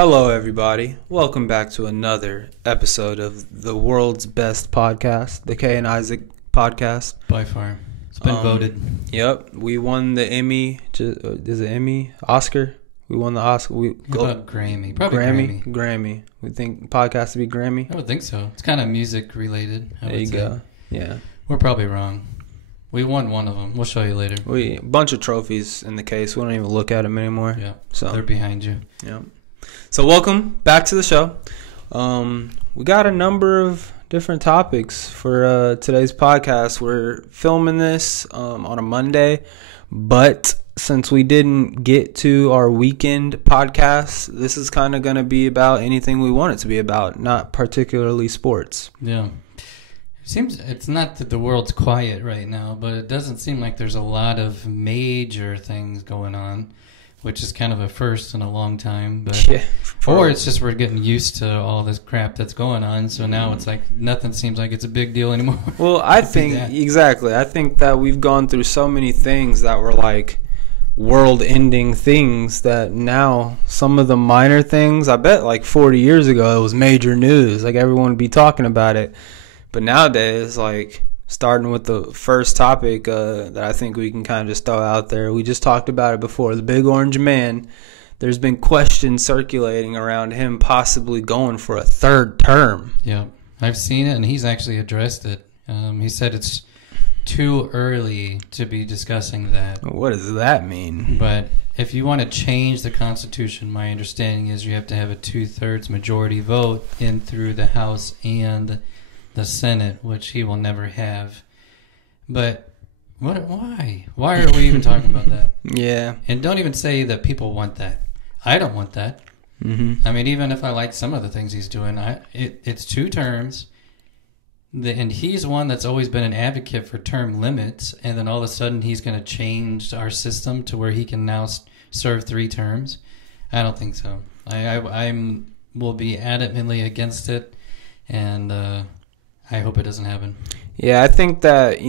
Hello, everybody. Welcome back to another episode of the world's best podcast, the Kay and Isaac podcast. By far. It's been voted. Yep. We won the Emmy. Is it Emmy? Oscar? We won the Oscar. Grammy. Probably Grammy. We think podcast to be Grammy? I would think so. It's kind of music related. There you go. Yeah. We're probably wrong. We won one of them. We'll show you later. A bunch of trophies in the case. We don't even look at them anymore. Yeah. So they're behind you. Yeah. So welcome back to the show. We got a number of different topics for today's podcast. We're filming this on a Monday, but since we didn't get to our weekend podcast, this is kind of going to be about anything we want it to be about, not particularly sports. Yeah. It seems it's not that the world's quiet right now, but it doesn't seem like there's a lot of major things going on, which is kind of a first in a long time. But yeah, or it's just we're getting used to all this crap that's going on, so now it's like nothing seems like it's a big deal anymore. Well, I think exactly. I think that we've gone through so many things that were like world-ending things that now some of the minor things, I bet like 40 years ago it was major news, like everyone would be talking about it. But nowadays, like starting with the first topic that I think we can kind of just throw out there, we just talked about it before, the big orange man. There's been questions circulating around him possibly going for a third term. Yeah, I've seen it, and he's actually addressed it. He said it's too early to be discussing that. What does that mean? But if you want to change the Constitution, my understanding is you have to have a 2/3 majority vote in through the House and the Senate, which he will never have. But why? Why are we even talking about that? Yeah. And don't even say that people want that. I don't want that. Mm-hmm. I mean, even if I like some of the things he's doing, it's 2 terms. And he's one that's always been an advocate for term limits, and then all of a sudden he's going to change our system to where he can now serve 3 terms. I don't think so. I will be adamantly against it, and I hope it doesn't happen. Yeah, I think that,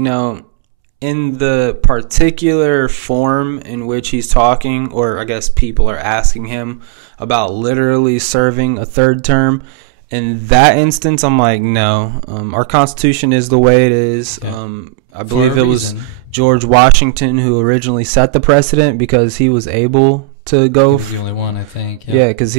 in the particular form in which he's talking, or I guess people are asking him about literally serving a third term, in that instance, I'm like, no. Our Constitution is the way it is. Yeah. I believe it was George Washington who originally set the precedent because he was able to go. He was the only one, I think. Yeah, because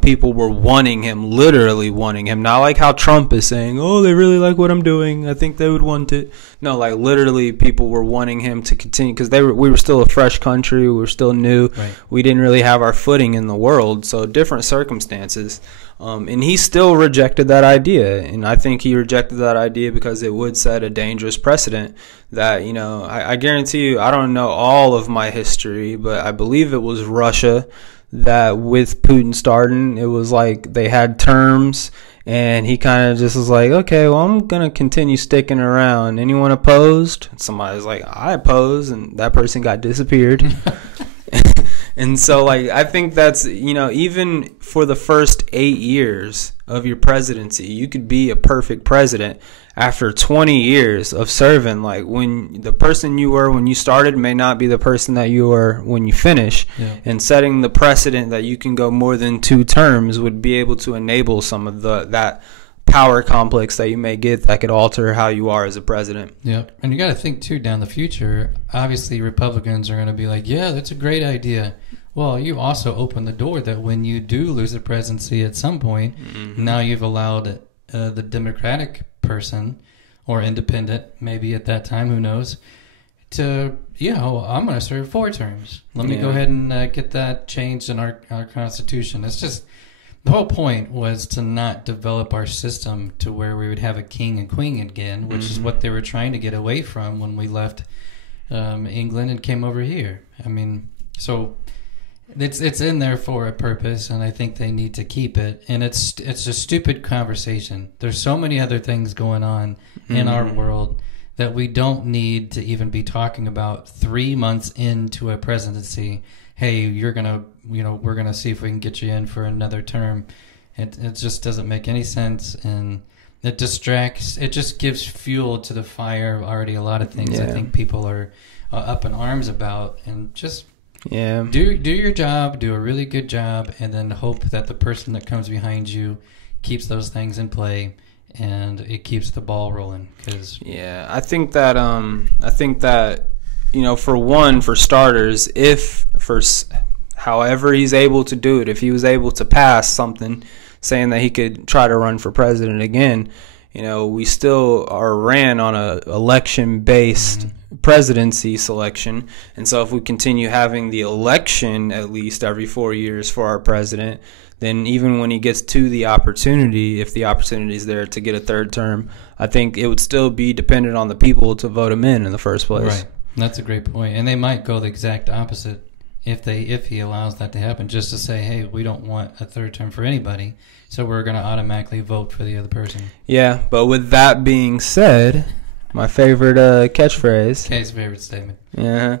people were wanting him, literally wanting him. Not like how Trump is saying, oh, they really like what I'm doing, I think they would want it. No, like literally people were wanting him to continue because we were still a fresh country. We were still new. Right. We didn't really have our footing in the world, so different circumstances. And he still rejected that idea. And I think he rejected that idea because it would set a dangerous precedent that, I guarantee you, I don't know all of my history, but I believe it was Russia that with Putin starting, it was like they had terms and he kind of just was like, okay, well, I'm going to continue sticking around. Anyone opposed? Somebody was like, I oppose, and that person got disappeared. And so, I think that's, even for the first 8 years of your presidency, you could be a perfect president. After 20 years of serving, when the person you were when you started may not be the person that you are when you finish. Yeah. And setting the precedent that you can go more than 2 terms would be able to enable some of that power complex that you may get that could alter how you are as a president. Yeah, and you got to think too down the future. Obviously, Republicans are going to be like, "Yeah, that's a great idea." Well, you also open the door that when you do lose the presidency at some point, now you've allowed the Democratic person or independent, maybe at that time, who knows, to I'm going to serve 4 terms. Let me go ahead and get that changed in our Constitution. It's just. The whole point was to not develop our system to where we would have a king and queen again, which is what they were trying to get away from when we left England and came over here. I mean, so it's in there for a purpose, and I think they need to keep it. And it's a stupid conversation. There's so many other things going on in our world that we don't need to even be talking about 3 months into a presidency. Hey, we're gonna see if we can get you in for another term. It just doesn't make any sense, and it distracts. It just gives fuel to the fire of already a lot of things I think people are up in arms about, and just Yeah. Do your job, do a really good job, and then hope that the person that comes behind you keeps those things in play and it keeps the ball rolling. Cause yeah, I think that for starters, however he's able to do it, if he was able to pass something saying that he could try to run for president again, we still are ran on a election-based presidency selection. And so if we continue having the election at least every 4 years for our president, then even when he gets to the opportunity, if the opportunity is there to get a third term, I think it would still be dependent on the people to vote him in the first place. Right. That's a great point. And they might go the exact opposite if he allows that to happen, just to say, hey, we don't want a third term for anybody, so we're going to automatically vote for the other person. Yeah, but with that being said, my favorite catchphrase. Kay's favorite statement. Yeah.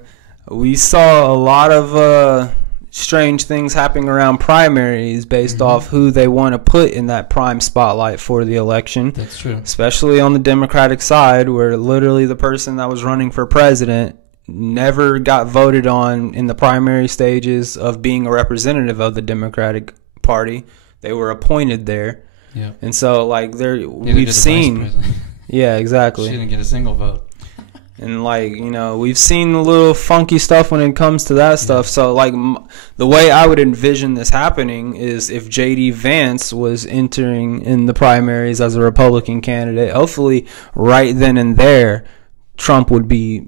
We saw a lot of strange things happening around primaries based off who they want to put in that prime spotlight for the election. That's true. Especially on the Democratic side, where literally the person that was running for president never got voted on in the primary stages of being a representative of the Democratic Party. They were appointed there. Yeah. And so, we've seen... Yeah, exactly. She didn't get a single vote. And, we've seen a little funky stuff when it comes to that stuff. So, the way I would envision this happening is if J.D. Vance was entering in the primaries as a Republican candidate, hopefully right then and there, Trump would be,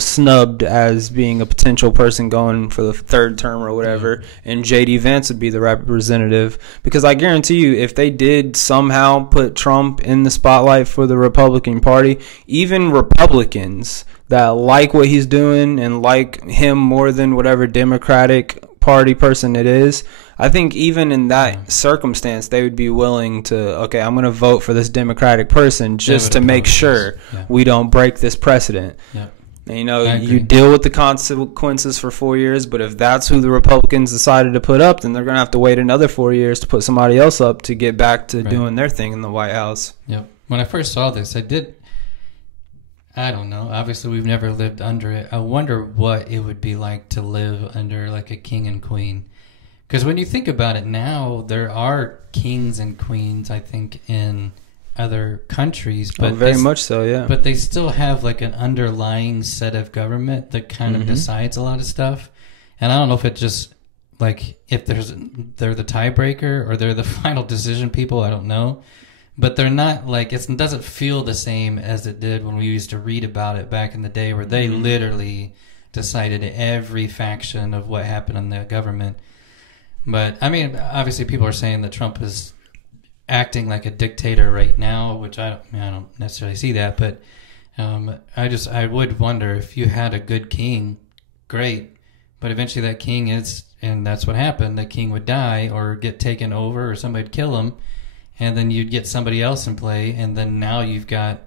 snubbed as being a potential person going for the third term or whatever, and J.D. Vance would be the representative. Because I guarantee you, if they did somehow put Trump in the spotlight for the Republican Party, even Republicans that like what he's doing and like him more than whatever Democratic Party person it is, I think even in that circumstance, they would be willing to, okay, I'm going to vote for this Democratic person just to make sure we don't break this precedent. Yeah. And, you deal with the consequences for 4 years, but if that's who the Republicans decided to put up, then they're going to have to wait another 4 years to put somebody else up to get back to doing their thing in the White House. Yep. When I first saw this, I don't know. Obviously, we've never lived under it. I wonder what it would be like to live under a king and queen. Because when you think about it now, there are kings and queens, I think, in other countries, but very much so, yeah. But they still have an underlying set of government that kind of decides a lot of stuff. And I don't know if it just if they're the tiebreaker or they're the final decision people. I don't know, but they're not it doesn't feel the same as it did when we used to read about it back in the day, where they literally decided every faction of what happened in the government. But I mean, obviously, people are saying that Trump is acting like a dictator right now, which I don't necessarily see that, but I would wonder if you had a good king, great, but eventually that king and that's what happened, the king would die or get taken over or somebody would kill him, and then you'd get somebody else in play, and then now you've got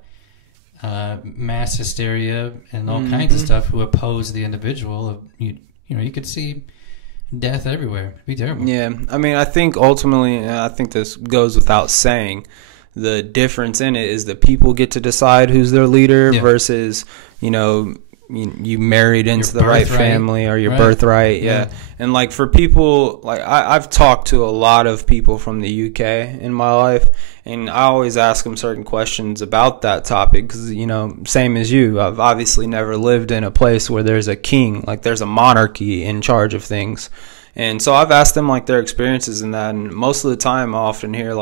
mass hysteria and all kinds of stuff who oppose the individual. You could see death everywhere. It'd be terrible. Yeah, I mean, I think ultimately, I think this goes without saying, the difference in it is that people get to decide who's their leader versus, you married into the right family or your birthright. Yeah. And for people, I've talked to a lot of people from the UK in my life, and I always ask them certain questions about that topic because, same as you, I've obviously never lived in a place where there's a king, there's a monarchy in charge of things. And so I've asked them their experiences in that, and most of the time I often hear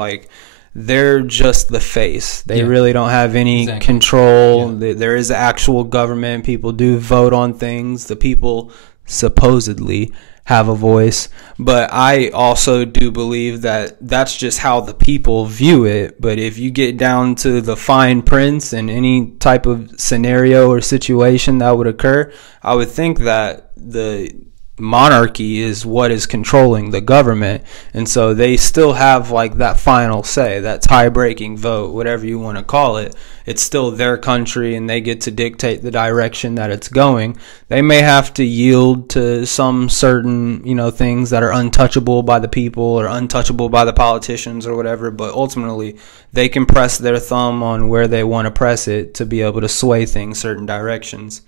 they're just the face. They really don't have any control. Yeah. There is actual government. People do vote on things. The people supposedly have a voice. But I also do believe that that's just how the people view it. But if you get down to the fine prints and any type of scenario or situation that would occur, I would think that the monarchy is what is controlling the government, and so they still have that final say, that tie-breaking vote, whatever you want to call it. It's still their country, and they get to dictate the direction that it's going. They may have to yield to some certain things that are untouchable by the people or untouchable by the politicians or whatever, but ultimately they can press their thumb on where they want to press it to be able to sway things certain directions.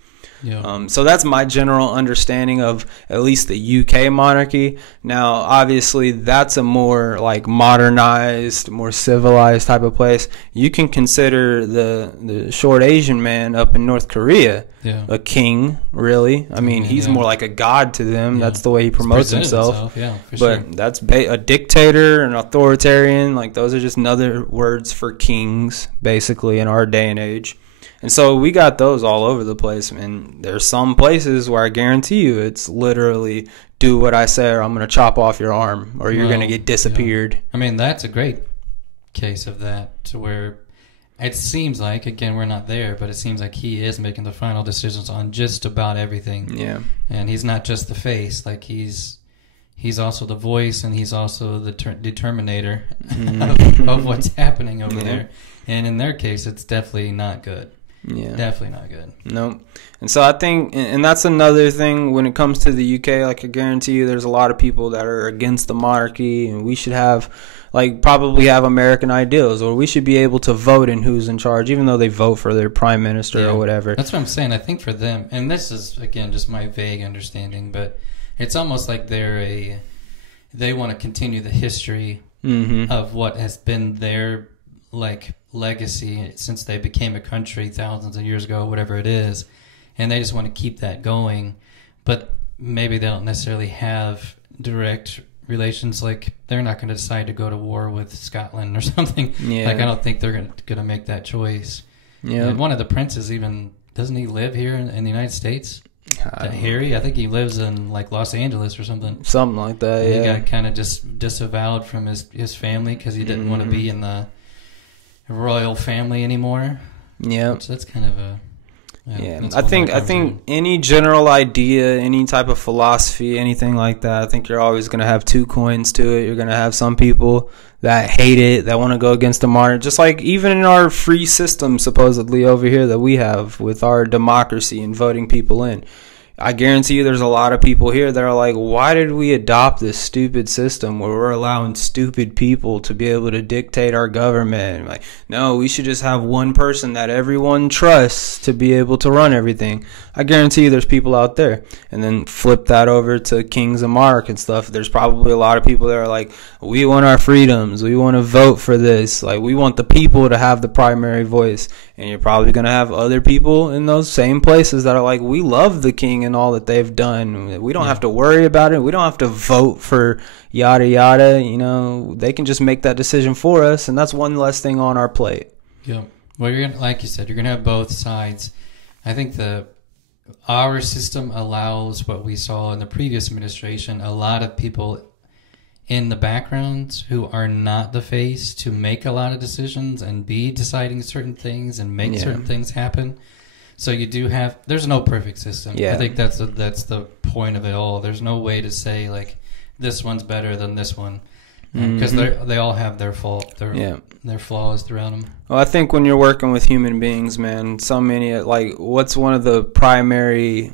Yeah. So that's my general understanding of at least the UK monarchy. Now, obviously, that's a more like modernized, more civilized type of place. You can consider the short Asian man up in North Korea a king, really. I mean, he's more like a god to them. That's the way he promotes himself. Yeah, for but sure. that's a dictator, an authoritarian. Like, those are just other words for kings, basically, in our day and age. And so we got those all over the place. And there's some places where I guarantee you it's literally do what I say or I'm going to chop off your arm or you're going to get disappeared. Yeah. I mean, that's a great case of that, to where it seems like, again, we're not there, but it seems like he is making the final decisions on just about everything. Yeah. And he's not just the face. Like, he's also the voice, and he's also the determinator of what's happening over there. And in their case, it's definitely not good. Yeah. Definitely not good. No. And so I think, and that's another thing when it comes to the UK, like I guarantee you there's a lot of people that are against the monarchy, and we should have, like, probably have American ideals, or we should be able to vote in who's in charge, even though they vote for their prime minister or whatever. That's what I'm saying. I think for them, and this is, again, just my vague understanding, but it's almost like they want to continue the history of what has been their, like, legacy since they became a country thousands of years ago, whatever it is, and they just want to keep that going. But maybe they don't necessarily have direct relations. Like, they're not going to decide to go to war with Scotland or something. Like, I don't think they're going to make that choice. And one of the princes, even, doesn't he live here in the United States? Harry, I think he lives in, like, Los Angeles or something like that. And he got kind of just disavowed from his family because he didn't want to be in the royal family anymore. So that's kind of a I think any general idea, any type of philosophy, anything like that, I think you're always going to have two coins to it. You're going to have some people that hate it, that want to go against the monarchy, just like even in our free system supposedly over here that we have with our democracy and voting people in. I guarantee you there's a lot of people here that are like, why did we adopt this stupid system where we're allowing stupid people to be able to dictate our government? Like, no, we should just have one person that everyone trusts to be able to run everything. I guarantee you there's people out there. And then flip that over to kings and monarchs and stuff. There's probably a lot of people that are like, we want our freedoms. We want to vote for this. Like, we want the people to have the primary voice. And you're probably going to have other people in those same places that are like, we love the king and all that they've done. We don't have to worry about it. We don't have to vote for yada yada. You know, they can just make that decision for us, and that's one less thing on our plate. Yeah. Well, you're gonna, like you said, you're gonna have both sides. I think our system allows what we saw in the previous administration, a lot of people in the background who are not the face to make a lot of decisions and be deciding certain things and make certain things happen. So you do have, there's no perfect system. I think that's the point of it all. There's no way to say, like, this one's better than this one, because they all have their fault, their flaws throughout them. Well, I think when you're working with human beings, man, so many, like, what's one of the primary,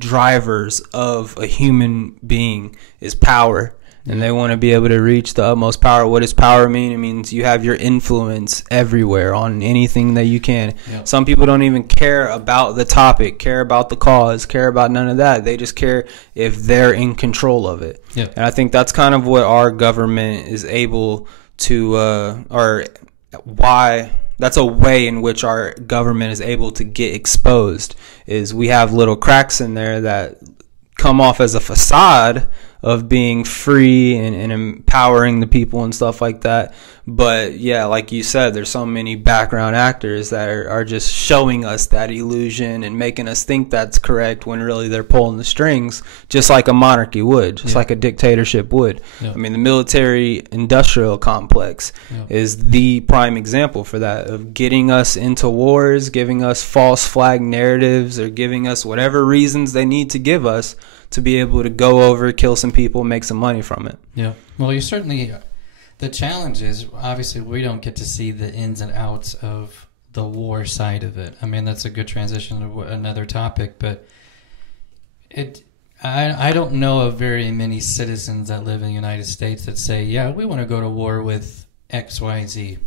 drivers of a human being is power. And they want to be able to reach the utmost power. What does power mean? It means you have your influence everywhere on anything that you can. Some people don't even care about the topic, care about the cause, care about none of that. They just care if they're in control of it. And I think that's kind of what our government is able to, or why, that's a way in which our government is able to get exposed, is we have little cracks in there that come off as a facade of being free and empowering the people and stuff like that. But yeah, like you said, there's so many background actors that are just showing us that illusion and making us think that's correct when really they're pulling the strings, just like a monarchy would, just like a dictatorship would. I mean, the military industrial complex is the prime example for that, of getting us into wars, giving us false flag narratives, or giving us whatever reasons they need to give us to be able to go over, kill some people, make some money from it. Yeah. Well, you certainly, the challenge is, obviously, we don't get to see the ins and outs of the war side of it. I mean, that's a good transition to another topic, but I don't know of very many citizens that live in the United States that say, yeah, we want to go to war with XYZ.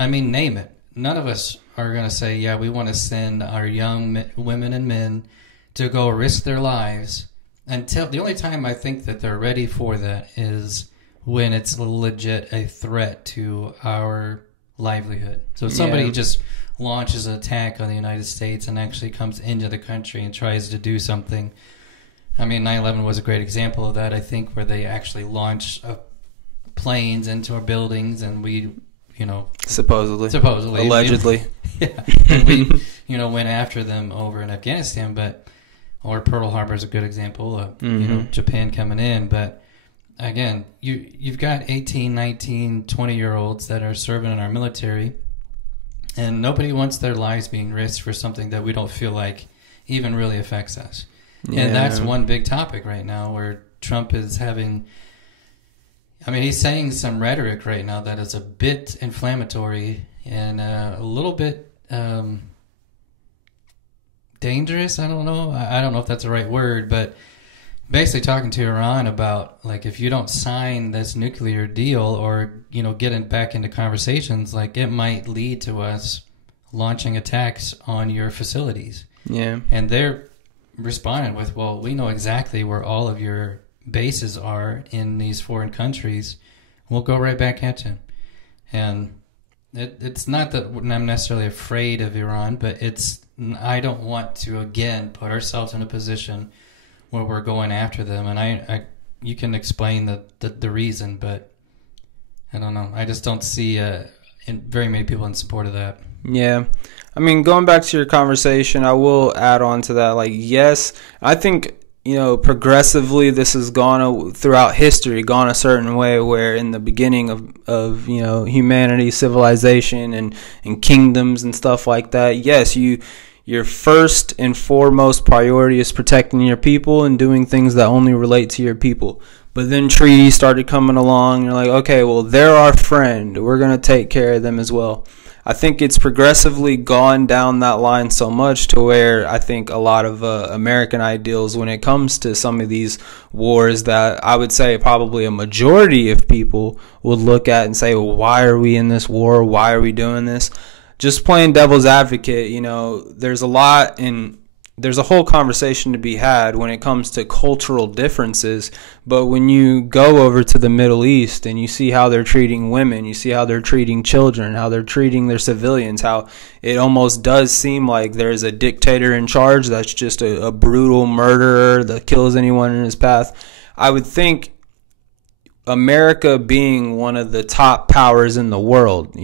I mean, name it. none of us are going to say, yeah, we want to send our young women and men to go risk their lives. Until the only time I think that they're ready for that is when it's legit a threat to our livelihood. So if somebody just launches an attack on the United States and actually comes into the country and tries to do something. I mean, 9/11 was a great example of that, I think, where they actually launched planes into our buildings, and we, supposedly, allegedly, and we, went after them over in Afghanistan, or Pearl Harbor is a good example of, Japan coming in. But again, you've got 18, 19, 20-year-olds that are serving in our military, and nobody wants their lives being risked for something that we don't feel like even really affects us. Yeah. And that's one big topic right now where Trump is having... I mean, he's saying some rhetoric right now that is a bit inflammatory and a little bit dangerous. I don't know. I don't know if that's the right word, but basically talking to Iran about, like, if you don't sign this nuclear deal or, get back into conversations, like, it might lead to us launching attacks on your facilities. Yeah. And they're responding with, well, we know exactly where all of your bases are in these foreign countries. We'll go right back at you. And it's not that I'm necessarily afraid of Iran, but I don't want to, again, put ourselves in a position where we're going after them. And you can explain the reason, but I don't know. I just don't see very many people in support of that. Yeah. I mean, going back to your conversation, I will add on to that. Like, yes, I think, progressively this has gone throughout history, gone a certain way where in the beginning of humanity, civilization and kingdoms and stuff like that, yes, your first and foremost priority is protecting your people and doing things that only relate to your people. But then treaties started coming along. You're like, okay, well, they're our friend. We're going to take care of them as well. I think it's progressively gone down that line so much to where I think a lot of American ideals when it comes to some of these wars that I would say probably a majority of people would look at and say, well, why are we in this war? Why are we doing this? Just playing devil's advocate, there's a whole conversation to be had when it comes to cultural differences. But when you go over to the Middle East and you see how they're treating women, you see how they're treating children, how they're treating their civilians, how it almost does seem like there's a dictator in charge that's just a brutal murderer that kills anyone in his path. I would think America being one of the top powers in the world,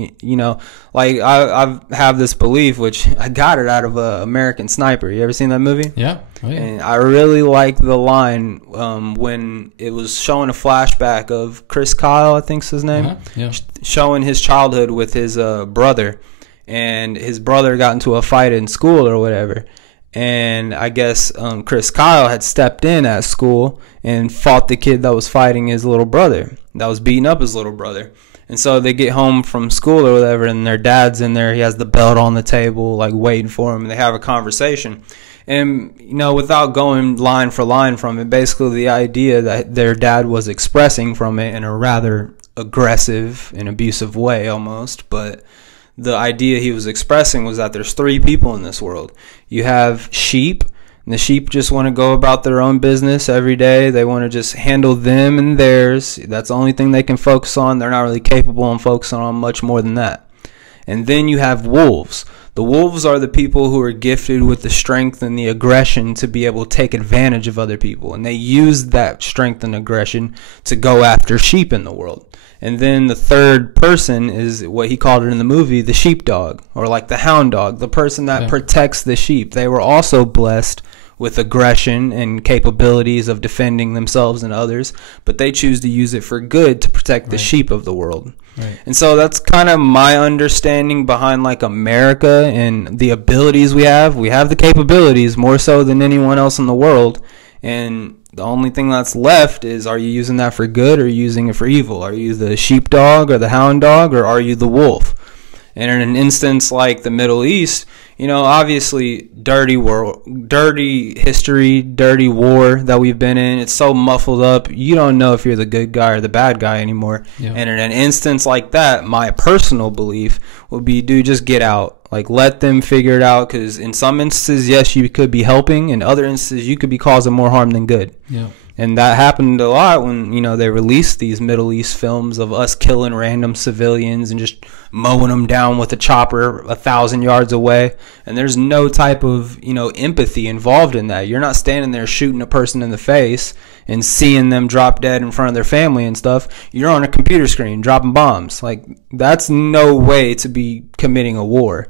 like I have this belief, which I got it out of American Sniper. You ever seen that movie? Yeah. Oh, yeah. And I really like the line when it was showing a flashback of Chris Kyle, I think's his name, showing his childhood with his brother, and his brother got into a fight in school or whatever. And I guess Chris Kyle had stepped in at school and fought the kid that was fighting his little brother, that was beating up his little brother. And so they get home from school or whatever, and their dad's in there. He has the belt on the table, like waiting for him. And they have a conversation. And, without going line for line from it, basically the idea that their dad was expressing from it in a rather aggressive and abusive way almost, but the idea he was expressing was that there's three people in this world. You have sheep, and the sheep just want to go about their own business every day. They want to just handle them and theirs. That's the only thing they can focus on. They're not really capable of focusing on much more than that. And then you have wolves. The wolves are the people who are gifted with the strength and the aggression to be able to take advantage of other people. And they use that strength and aggression to go after sheep in the world. And then the third person is what he called it in the movie, the sheepdog, or like the hound dog, the person that protects the sheep. They were also blessed with aggression and capabilities of defending themselves and others, but they choose to use it for good to protect the sheep of the world. Right. And so that's kind of my understanding behind like America and the abilities we have. We have the capabilities more so than anyone else in the world, and the only thing that's left is, are you using that for good or are you using it for evil? Are you the sheepdog or the hound dog, or are you the wolf? And in an instance like the Middle East, you know, obviously dirty world, dirty history, dirty war that we've been in. It's so muffled up. You don't know if you're the good guy or the bad guy anymore. Yeah. And in an instance like that, my personal belief would be, dude, just get out. Like, let them figure it out, because in some instances, yes, you could be helping. In other instances, you could be causing more harm than good. Yeah. And that happened a lot when, you know, they released these Middle East films of us killing random civilians and just mowing them down with a chopper 1,000 yards away. And there's no type of, you know, empathy involved in that. You're not standing there shooting a person in the face and seeing them drop dead in front of their family and stuff. You're on a computer screen dropping bombs. Like, that's no way to be committing a war.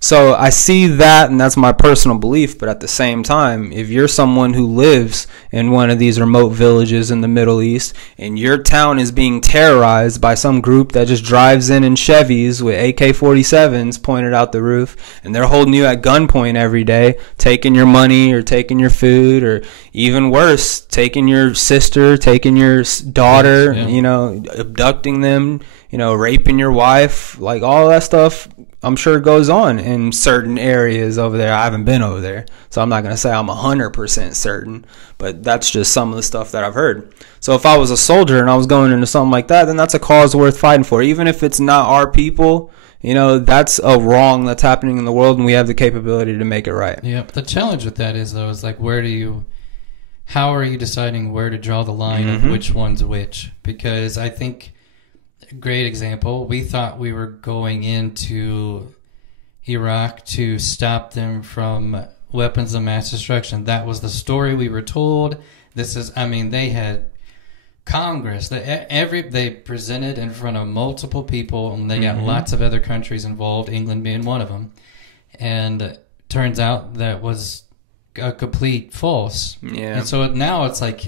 So I see that, and that's my personal belief. But at the same time, if you're someone who lives in one of these remote villages in the Middle East and your town is being terrorized by some group that just drives in Chevys with AK-47s pointed out the roof, and they're holding you at gunpoint every day, taking your money or taking your food, or even worse, taking your sister, taking your daughter, you know, abducting them, you know, raping your wife, like all that stuff, I'm sure it goes on in certain areas over there. I haven't been over there, so I'm not going to say I'm 100% certain, but that's just some of the stuff that I've heard. So if I was a soldier and I was going into something like that, then that's a cause worth fighting for. Even if it's not our people, you know, that's a wrong that's happening in the world, and we have the capability to make it right. Yeah, the challenge with that is, though, is like, how are you deciding where to draw the line of which one's which? Because I think... Great example. We thought we were going into Iraq to stop them from weapons of mass destruction. That was the story we were told. They had Congress. They presented in front of multiple people, and they got lots of other countries involved, England being one of them. And turns out that was a complete false. Yeah. And so now it's like,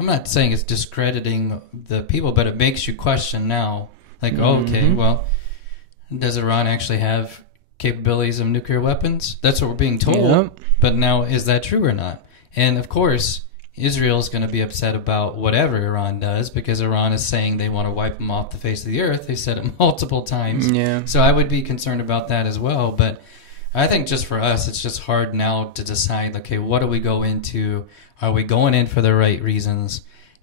I'm not saying it's discrediting the people, but it makes you question now. Like, okay, well, does Iran actually have capabilities of nuclear weapons? That's what we're being told. Yep. But now, is that true or not? And, of course, Israel's going to be upset about whatever Iran does, because Iran is saying they want to wipe them off the face of the earth. They've said it multiple times. Yeah. So I would be concerned about that as well. But I think just for us, it's just hard now to decide, okay, what do we go into? Are we going in for the right reasons?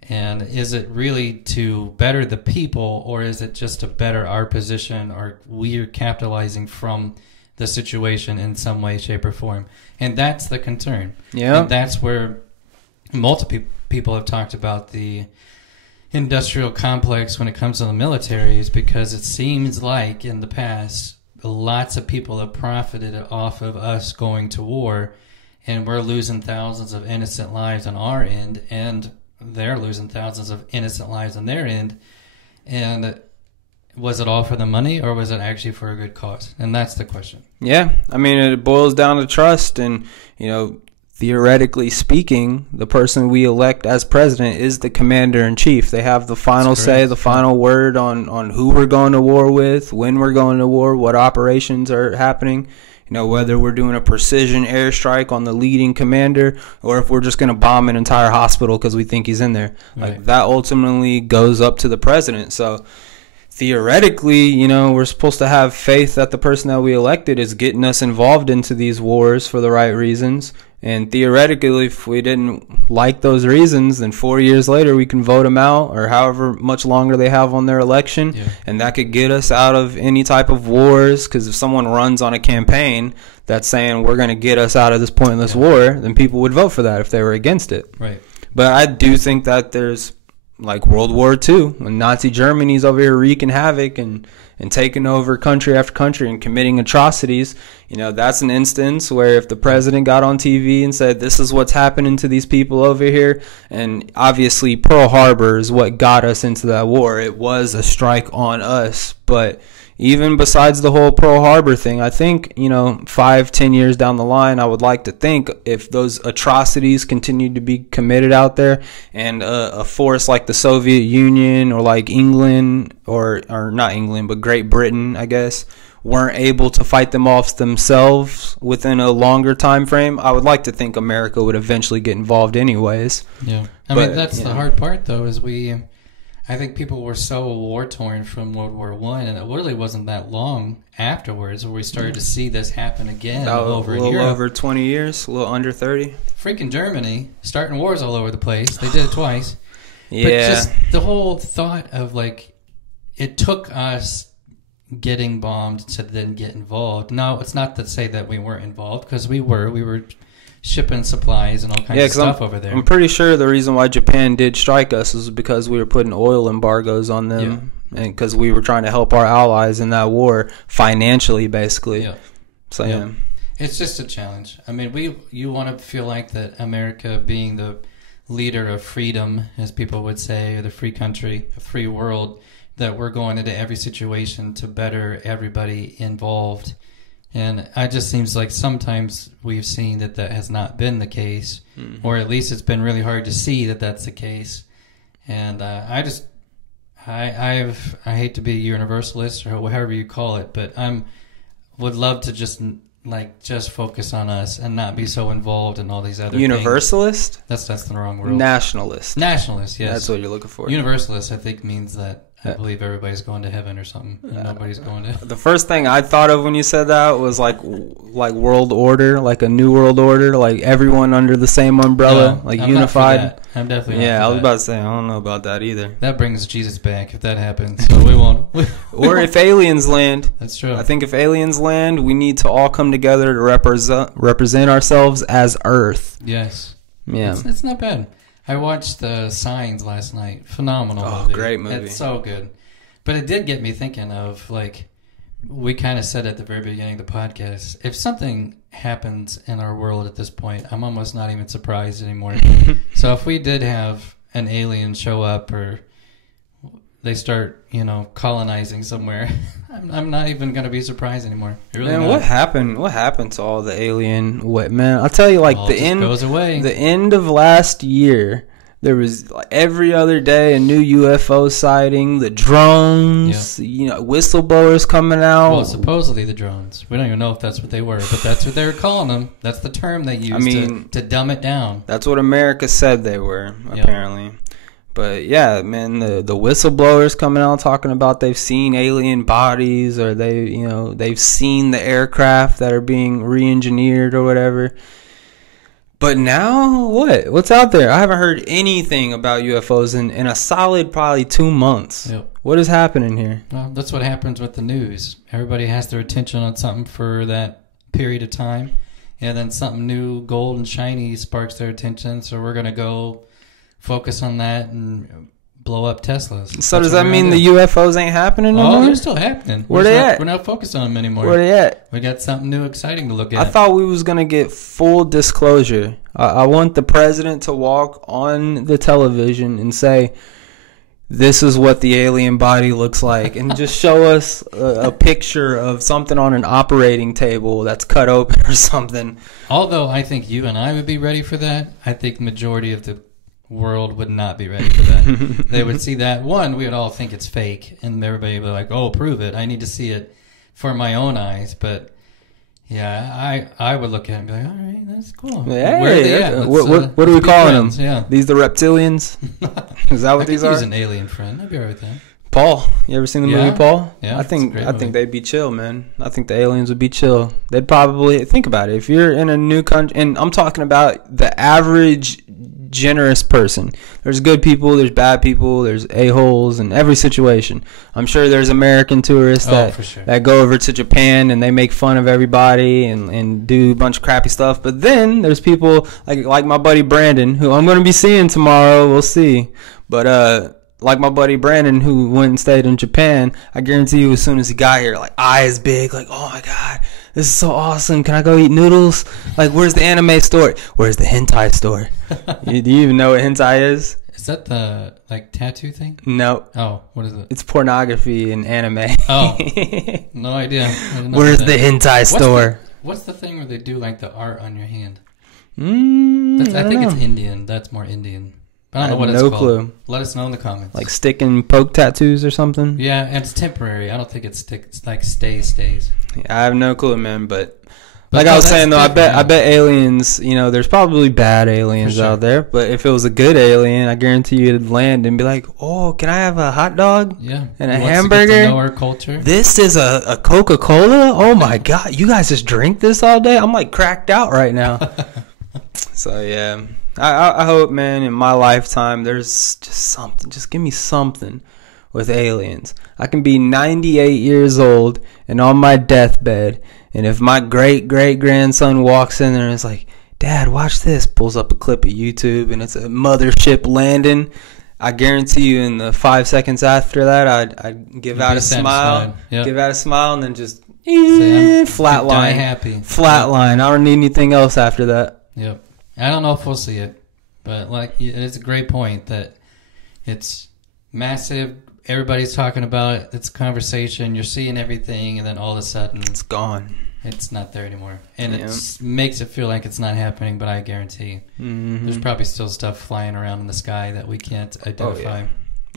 And is it really to better the people, or is it just to better our position, or we're capitalizing from the situation in some way, shape, or form? And that's the concern. Yeah. And that's where multiple people have talked about the industrial complex when it comes to the military, is because it seems like in the past, lots of people have profited off of us going to war, and we're losing thousands of innocent lives on our end, and they're losing thousands of innocent lives on their end. And was it all for the money, or was it actually for a good cause? And that's the question. Yeah. I mean, it boils down to trust. And, you know, theoretically speaking, the person we elect as president is the commander-in-chief. They have the final say, the final word on who we're going to war with, when we're going to war, what operations are happening. You know, whether we're doing a precision airstrike on the leading commander, or if we're just going to bomb an entire hospital because we think he's in there. Right. Like, that ultimately goes up to the president. So theoretically, you know, we're supposed to have faith that the person that we elected is getting us involved into these wars for the right reasons. And theoretically, if we didn't like those reasons, then 4 years later we can vote them out, or however much longer they have on their election. Yeah. And that could get us out of any type of wars, because if someone runs on a campaign that's saying we're going to get us out of this pointless war, then people would vote for that if they were against it. Right. But I do think that there's, like World War II, when Nazi Germany's over here wreaking havoc and taking over country after country and committing atrocities. You know, that's an instance where if the president got on TV and said, this is what's happening to these people over here, and obviously Pearl Harbor is what got us into that war. It was a strike on us. But even besides the whole Pearl Harbor thing, I think, you know, 5-10 years down the line, I would like to think if those atrocities continued to be committed out there, and a force like the Soviet Union, or like England, or not England, but Great Britain, I guess, weren't able to fight them off themselves within a longer time frame, I would like to think America would eventually get involved anyways. Yeah. I mean, that's the hard part, though, is I think people were so war-torn from World War One, and it really wasn't that long afterwards where we started to see this happen again over in Europe. A little over 20 years, a little under 30. Freaking Germany, starting wars all over the place. They did it twice. Yeah. But just the whole thought of, like, it took us getting bombed to then get involved. Now, it's not to say that we weren't involved, because we were. We were shipping supplies and all kinds of stuff over there. I'm pretty sure the reason why Japan did strike us is because we were putting oil embargoes on them, and because we were trying to help our allies in that war financially, basically. Yeah. So yeah, it's just a challenge. I mean, you want to feel like that America, being the leader of freedom, as people would say, or the free country, a free world, that we're going into every situation to better everybody involved. And it just seems like sometimes we've seen that has not been the case, or at least it's been really hard to see that that's the case. And I hate to be a universalist or however you call it, but would love to just focus on us and not be so involved in all these other universalist. Things. That's the wrong word. Nationalist. Nationalist, yes. That's what you're looking for. Universalist, I think, means that I believe everybody's going to heaven or something. And nobody's going to. The first thing I thought of when you said that was like world order, like a new world order, like everyone under the same umbrella, No, like I'm unified. Not for that. I'm definitely not Yeah, for I was that. about to say I don't know about that either. That brings Jesus back if that happens. So we won't. Or if aliens land. That's true. I think if aliens land, we need to all come together to represent ourselves as Earth. Yes. Yeah. It's not bad. I watched the Signs last night. Phenomenal movie. Great movie. It's so good. But it did get me thinking of, like, we kind of said at the very beginning of the podcast, if something happens in our world at this point, I'm almost not even surprised anymore. So if we did have an alien show up, or they start, colonizing somewhere, I'm not even going to be surprised anymore. Really Man, not. what happened? What happened to all the alien? Man, I'll tell you, like All the just end goes away. The end of last year, there was like every other day a new UFO sighting. The drones, whistleblowers coming out. Well, supposedly the drones. We don't even know if that's what they were, but that's what they were calling them. That's the term they used to dumb it down. That's what America said they were, apparently. But yeah, man, the whistleblowers coming out talking about they've seen alien bodies, or they've seen the aircraft that are being re-engineered or whatever. But now, what? What's out there? I haven't heard anything about UFOs in a solid probably 2 months. Yep. What is happening here? Well, that's what happens with the news. Everybody has their attention on something for that period of time, and then something new, gold and shiny, sparks their attention. So we're going to go focus on that and blow up Teslas. So does that mean the UFOs ain't happening no more? Oh, they're still happening. Where they at? We're not focused on them anymore. Where they at? We got something new, exciting to look at. I thought we was going to get full disclosure. I want the president to walk on the television and say, this is what the alien body looks like, and just show us a picture of something on an operating table that's cut open or something. Although I think you and I would be ready for that, I think the majority of the world would not be ready for that. They would see that. One, we would all think it's fake, and everybody would be like, oh, prove it. I need to see it for my own eyes. But yeah, I would look at it and be like, all right, that's cool. Hey, where are they at? What are we calling them? Yeah. These the reptilians? Is that what I these could are? use an alien friend. I'd be all right with that. Paul, you ever seen the movie Paul? Yeah, I think it's a great movie. they'd be chill, man. I think the aliens would be chill. They'd probably think about it. If you're in a new country, and I'm talking about the average generous person. There's good people, there's bad people, there's a-holes in every situation. I'm sure there's American tourists that go over to Japan and they make fun of everybody and do a bunch of crappy stuff. But then there's people like my buddy Brandon, who I'm going to be seeing tomorrow. We'll see. But like my buddy Brandon, who went and stayed in Japan, I guarantee you as soon as he got here, like eyes big, like, oh my God, this is so awesome. Can I go eat noodles? Like, where's the anime store? Where's the hentai store? Do you even know what hentai is? Is that the tattoo thing? No. Oh, what is it? It's pornography and anime. Oh, no idea. Where's the hentai store? What's the thing where they do the art on your hand? I think know. it's Indian. That's more Indian. I don't know what it's no called. Clue. Let us know in the comments. Like stick and poke tattoos or something? Yeah, and it's temporary. I don't think it's stays. I have no clue, man, but Like no, I was that's saying though, I different, bet aliens, you know, there's probably bad aliens sure. out there, but if it was a good alien, I guarantee you'd land and be like, "Oh, can I have a hot dog Yeah. and a He wants hamburger? to get to know our culture. This is a Coca-Cola? Oh my God, you guys just drink this all day? I'm like cracked out right now." So yeah, I hope, man, in my lifetime there's just something. Just give me something with aliens. I can be 98 years old and on my deathbed, and if my great-great-grandson walks in there and is like, "Dad, watch this," pulls up a clip of YouTube and it's a mothership landing, I guarantee you in the 5 seconds after that, I'd give out a smile, give out a smile, and then just flatline. Die happy. Flatline. I don't need anything else after that. Yep. I don't know if we'll see it, but like it's a great point that it's massive. Everybody's talking about it. It's a conversation. You're seeing everything, and then all of a sudden, it's gone. It's not there anymore, and it makes it feel like it's not happening. But I guarantee there's probably still stuff flying around in the sky that we can't identify. Oh,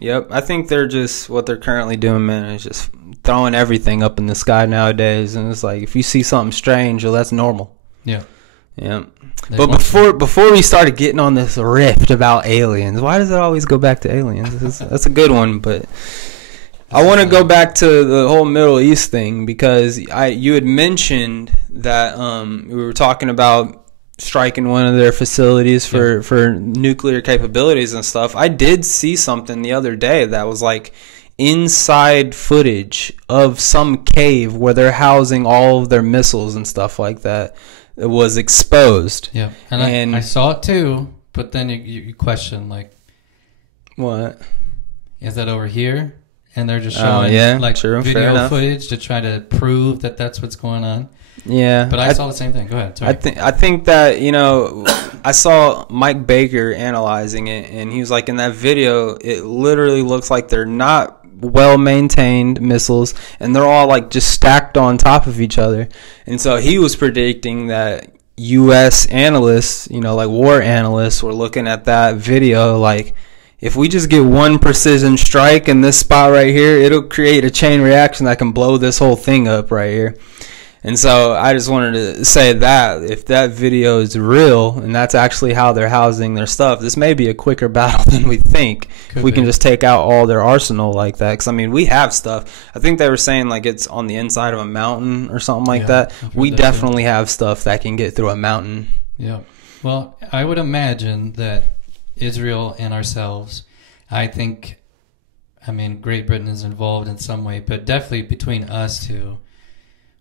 yeah. Yep, I think they're just what they're currently doing, man, is just throwing everything up in the sky nowadays, and it's like if you see something strange, well, that's normal. Yeah. Yeah. But before we started getting on this rift about aliens, why does it always go back to aliens? That's a good one, but I want to go back to the whole Middle East thing because you had mentioned that we were talking about striking one of their facilities for nuclear capabilities and stuff. I did see something the other day that was like inside footage of some cave where they're housing all of their missiles and stuff like that. It was exposed. Yeah, and I saw it too, but then you question, like, what? Is that over here? And they're just showing video footage to try to prove that that's what's going on. Yeah. But I saw the same thing. Go ahead. Sorry. I think that, you know, I saw Mike Baker analyzing it, and he was like, in that video, it literally looks like they're not well-maintained missiles, and they're all like just stacked on top of each other. And so he was predicting that U.S. analysts, you know, like war analysts, were looking at that video like, if we just get one precision strike in this spot right here, it'll create a chain reaction that can blow this whole thing up right here. And so I just wanted to say that if that video is real and that's actually how they're housing their stuff, this may be a quicker battle than we think. If we can just take out all their arsenal like that. Because, I mean, we have stuff. I think they were saying like it's on the inside of a mountain or something like that. We definitely have stuff that can get through a mountain. Yeah. Well, I would imagine that Israel and ourselves, I think, I mean, Great Britain is involved in some way, but definitely between us two,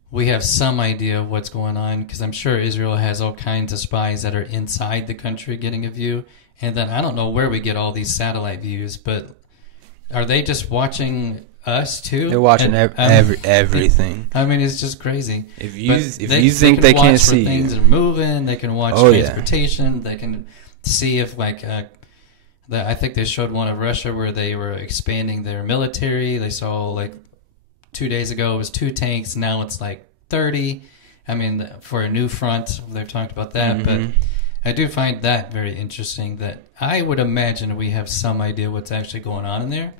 we have some idea of what's going on, because I'm sure Israel has all kinds of spies that are inside the country getting a view. And then I don't know where we get all these satellite views, but are they just watching us too? They're watching everything. I mean, it's just crazy. If you think they can't see things are moving, they can watch transportation. They can see if like I think they showed one of Russia where they were expanding their military. They saw like 2 days ago it was 2 tanks. Now it's like 30. I mean, for a new front, they've talked about that. But I do find that very interesting, that I would imagine we have some idea what's actually going on in there.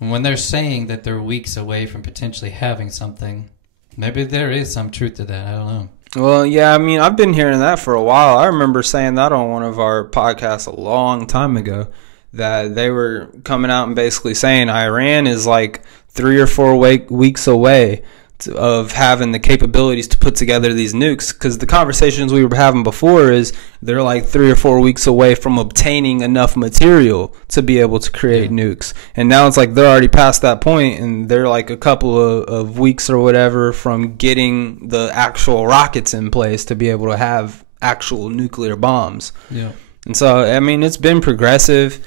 And when they're saying that they're weeks away from potentially having something, maybe there is some truth to that. I don't know. Well, yeah, I mean, I've been hearing that for a while. I remember saying that on one of our podcasts a long time ago, that they were coming out and basically saying Iran is like 3 or 4 weeks away of having the capabilities to put together these nukes. Because the conversations we were having before is they're like 3 or 4 weeks away from obtaining enough material to be able to create nukes. And now it's like they're already past that point, and they're like a couple of weeks or whatever from getting the actual rockets in place to be able to have actual nuclear bombs. Yeah. And so, I mean, it's been progressive.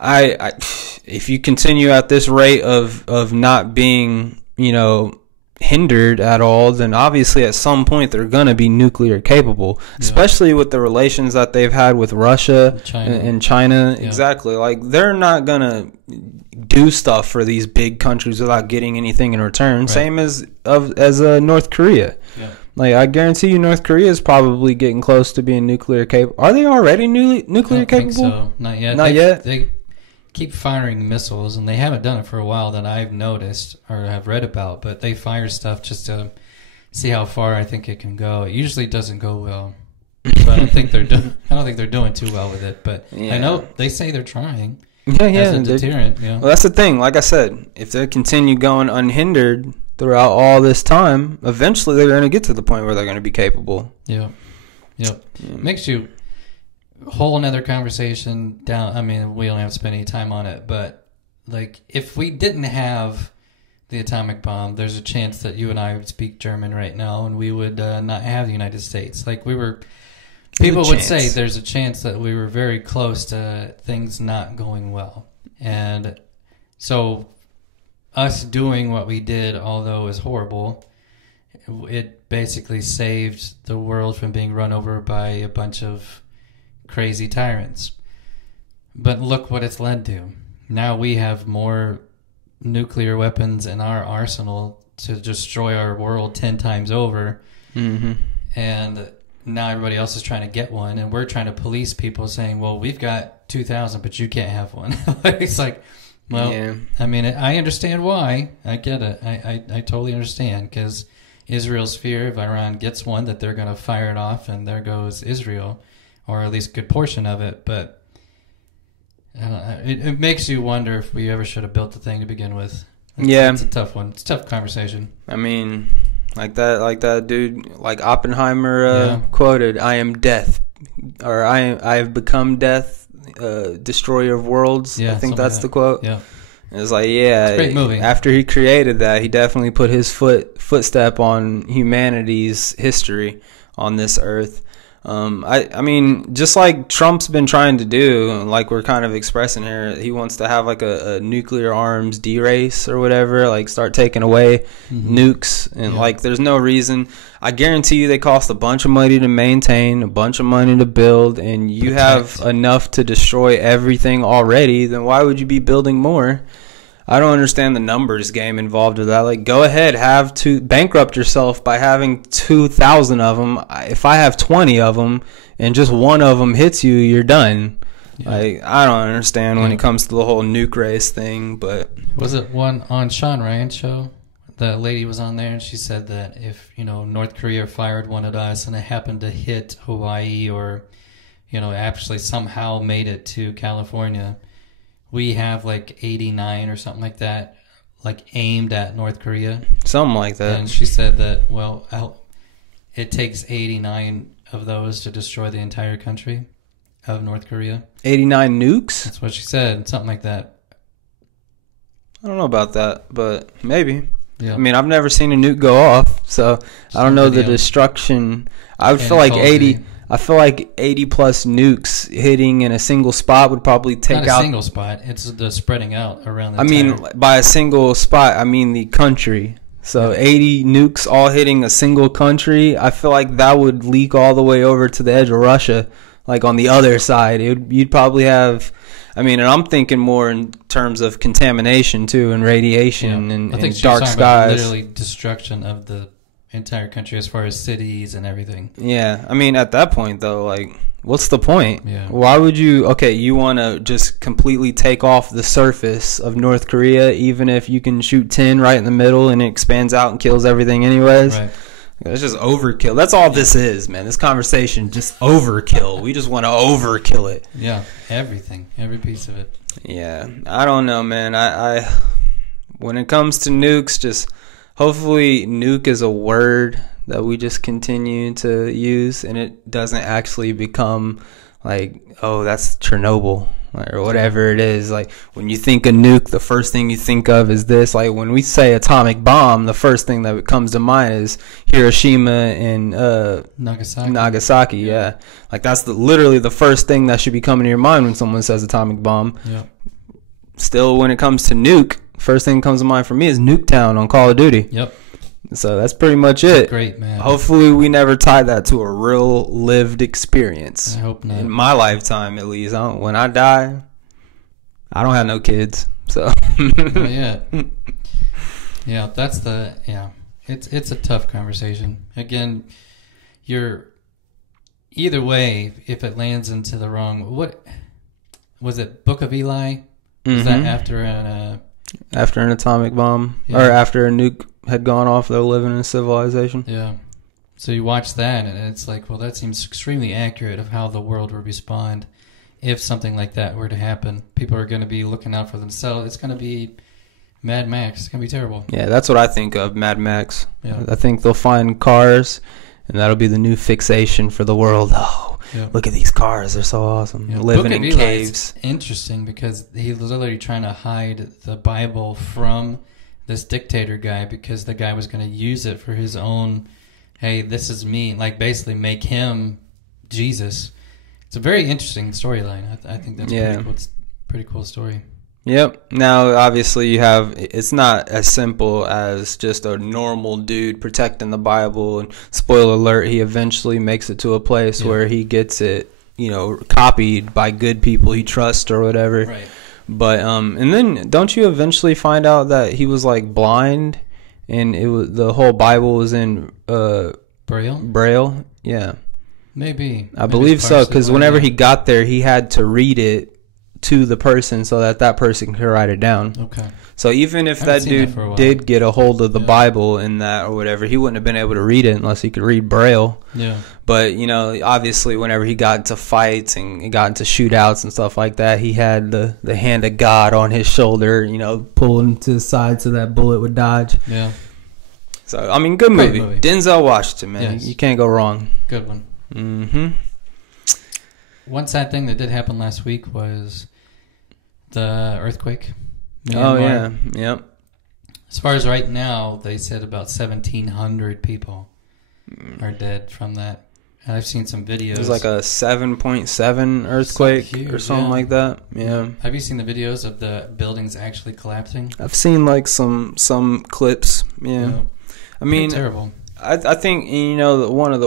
If you continue at this rate of not being, you know, hindered at all, then obviously at some point they're going to be nuclear capable, especially with the relations that they've had with Russia and China. Yeah. Exactly. Like, they're not going to do stuff for these big countries without getting anything in return. Right. Same as North Korea. Yeah. Like, I guarantee you North Korea is probably getting close to being nuclear capable. Are they already nuclear capable? I think so. Not yet. Not yet? They keep firing missiles, and they haven't done it for a while that I've noticed or have read about, but they fire stuff just to see how far I think it can go. It usually doesn't go well, but I don't think they're doing too well with it. But Yeah. I know they say they're trying. Yeah, As a deterrent. Yeah. Well, that's the thing. Like I said, if they continue going unhindered throughout all this time, eventually they're going to get to the point where they're going to be capable. Yeah. Makes you whole another conversation down. I mean, we don't have to spend any time on it, but like if we didn't have the atomic bomb, there's a chance that you and I would speak German right now, and we would not have the United States. Like people would say there's a chance that we were very close to things not going well, and so us doing what we did, although it was horrible, it basically saved the world from being run over by a bunch of crazy tyrants. But look what it's led to. Now we have more nuclear weapons in our arsenal to destroy our world 10 times over. Mm-hmm. And now everybody else is trying to get one, and we're trying to police people saying, well, we've got 2,000, but you can't have one. It's like, well, yeah. I mean, I understand why. I get it. I totally understand, because Israel's fear, if Iran gets one, that they're going to fire it off, and there goes Israel, or at least a good portion of it. But it makes you wonder if we ever should have built the thing to begin with. It's a tough one. It's a tough conversation. I mean, like that dude, like Oppenheimer quoted, "I am death," or I have become death, destroyer of worlds. Yeah, I think that's the quote. Yeah. It's like, yeah, it's a great movie. After he created that, he definitely put his footstep on humanity's history on this earth. I mean, just like Trump's been trying to do, like we're kind of expressing here, he wants to have like a nuclear arms derace or whatever, like start taking away nukes, and like there's no reason. I guarantee you they cost a bunch of money to maintain, a bunch of money to build, and you have enough to destroy everything already. Then why would you be building more? I don't understand the numbers game involved with that. Like, go ahead, bankrupt yourself by having 2,000 of them. If I have 20 of them and just one of them hits you, you're done. Yeah. Like, I don't understand when it comes to the whole nuke race thing. But was it one on Sean Ryan's show? The lady was on there, and she said that if North Korea fired one at us and it happened to hit Hawaii, or actually somehow made it to California, we have like 89 or something like that, like aimed at North Korea. Something like that. And she said that, well, it takes 89 of those to destroy the entire country of North Korea. 89 nukes? That's what she said, something like that. I don't know about that, but maybe. Yeah. I mean, I've never seen a nuke go off, so I don't know the destruction. I would feel like 80... I feel like 80 plus nukes hitting in a single spot would probably take out... Not a single spot. It's the spreading out around the mean, by a single spot, I mean the country. So 80 nukes all hitting a single country, I feel like that would leak all the way over to the edge of Russia, like on the other side. You'd probably have... I mean, and I'm thinking more in terms of contamination, too, and radiation and dark skies. About literally destruction of the entire country as far as cities and everything. Yeah, I mean, at that point though, like, what's the point? Yeah. Why would you want to just completely take off the surface of North Korea, even if you can shoot 10 right in the middle and it expands out and kills everything anyways? Right. That's just overkill. That's all this is, man. This conversation, just overkill. We just want to overkill it. Yeah, everything, every piece of it. Yeah, I don't know, man. I when it comes to nukes, just hopefully nuke is a word that we just continue to use, and it doesn't actually become like, oh, that's Chernobyl or whatever it is. Like, when you think of nuke, the first thing you think of is this. Like, when we say atomic bomb, the first thing that comes to mind is Hiroshima and Nagasaki. Yeah. Like, that's literally the first thing that should be coming to your mind when someone says atomic bomb. Yeah. Still, when it comes to nuke, first thing that comes to mind for me is Nuketown on Call of Duty. Yep. So that's pretty much it. Great, man. Hopefully we never tie that to a real lived experience. I hope not. In my lifetime, at least. When I die, I don't have no kids. So. Not yet. Yeah, it's a tough conversation. Again, either way, if it lands into the wrong, what was it? Book of Eli? Was that after After an atomic bomb, Yeah. or after a nuke had gone off, they're living in civilization. Yeah. So you watch that, and it's like, well, that seems extremely accurate of how the world would respond if something like that were to happen. People are going to be looking out for themselves. It's going to be Mad Max. It's going to be terrible. Yeah, that's what I think of Mad Max. Yeah. I think they'll find cars, and that'll be the new fixation for the world. Oh, Yeah. look at these cars. They're so awesome. Yeah. Living Book in of Eli caves. is interesting because he's literally trying to hide the Bible from this dictator guy because the guy was going to use it for his own, hey, this is me, like basically make him Jesus. It's a very interesting storyline. I think that's pretty cool story. Yep. Now, obviously, it's not as simple as just a normal dude protecting the Bible. And spoiler alert, he eventually makes it to a place where he gets it, copied by good people he trusts or whatever. Right. But and then don't you eventually find out that he was like blind, and the whole Bible was in Braille? Yeah. Maybe. I believe so, because whenever he got there, he had to read it to the person so that person could write it down. Okay. So even if that dude did get a hold of the Bible in that or whatever, he wouldn't have been able to read it unless he could read Braille. Yeah. But, obviously whenever he got into fights and he got into shootouts and stuff like that, he had the hand of God on his shoulder, pulling to the side so that bullet would dodge. Yeah. So, I mean, good movie. Denzel Washington, man. Yes. You can't go wrong. Good one. Mm-hmm. One sad thing that did happen last week was the earthquake. Oh, yeah. Yep. As far as right now, they said about 1,700 people are dead from that. And I've seen some videos. It was like a 7.7 earthquake huge, or something like that. Yeah. Have you seen the videos of the buildings actually collapsing? I've seen like some clips. Yeah. I mean, terrible. I think one of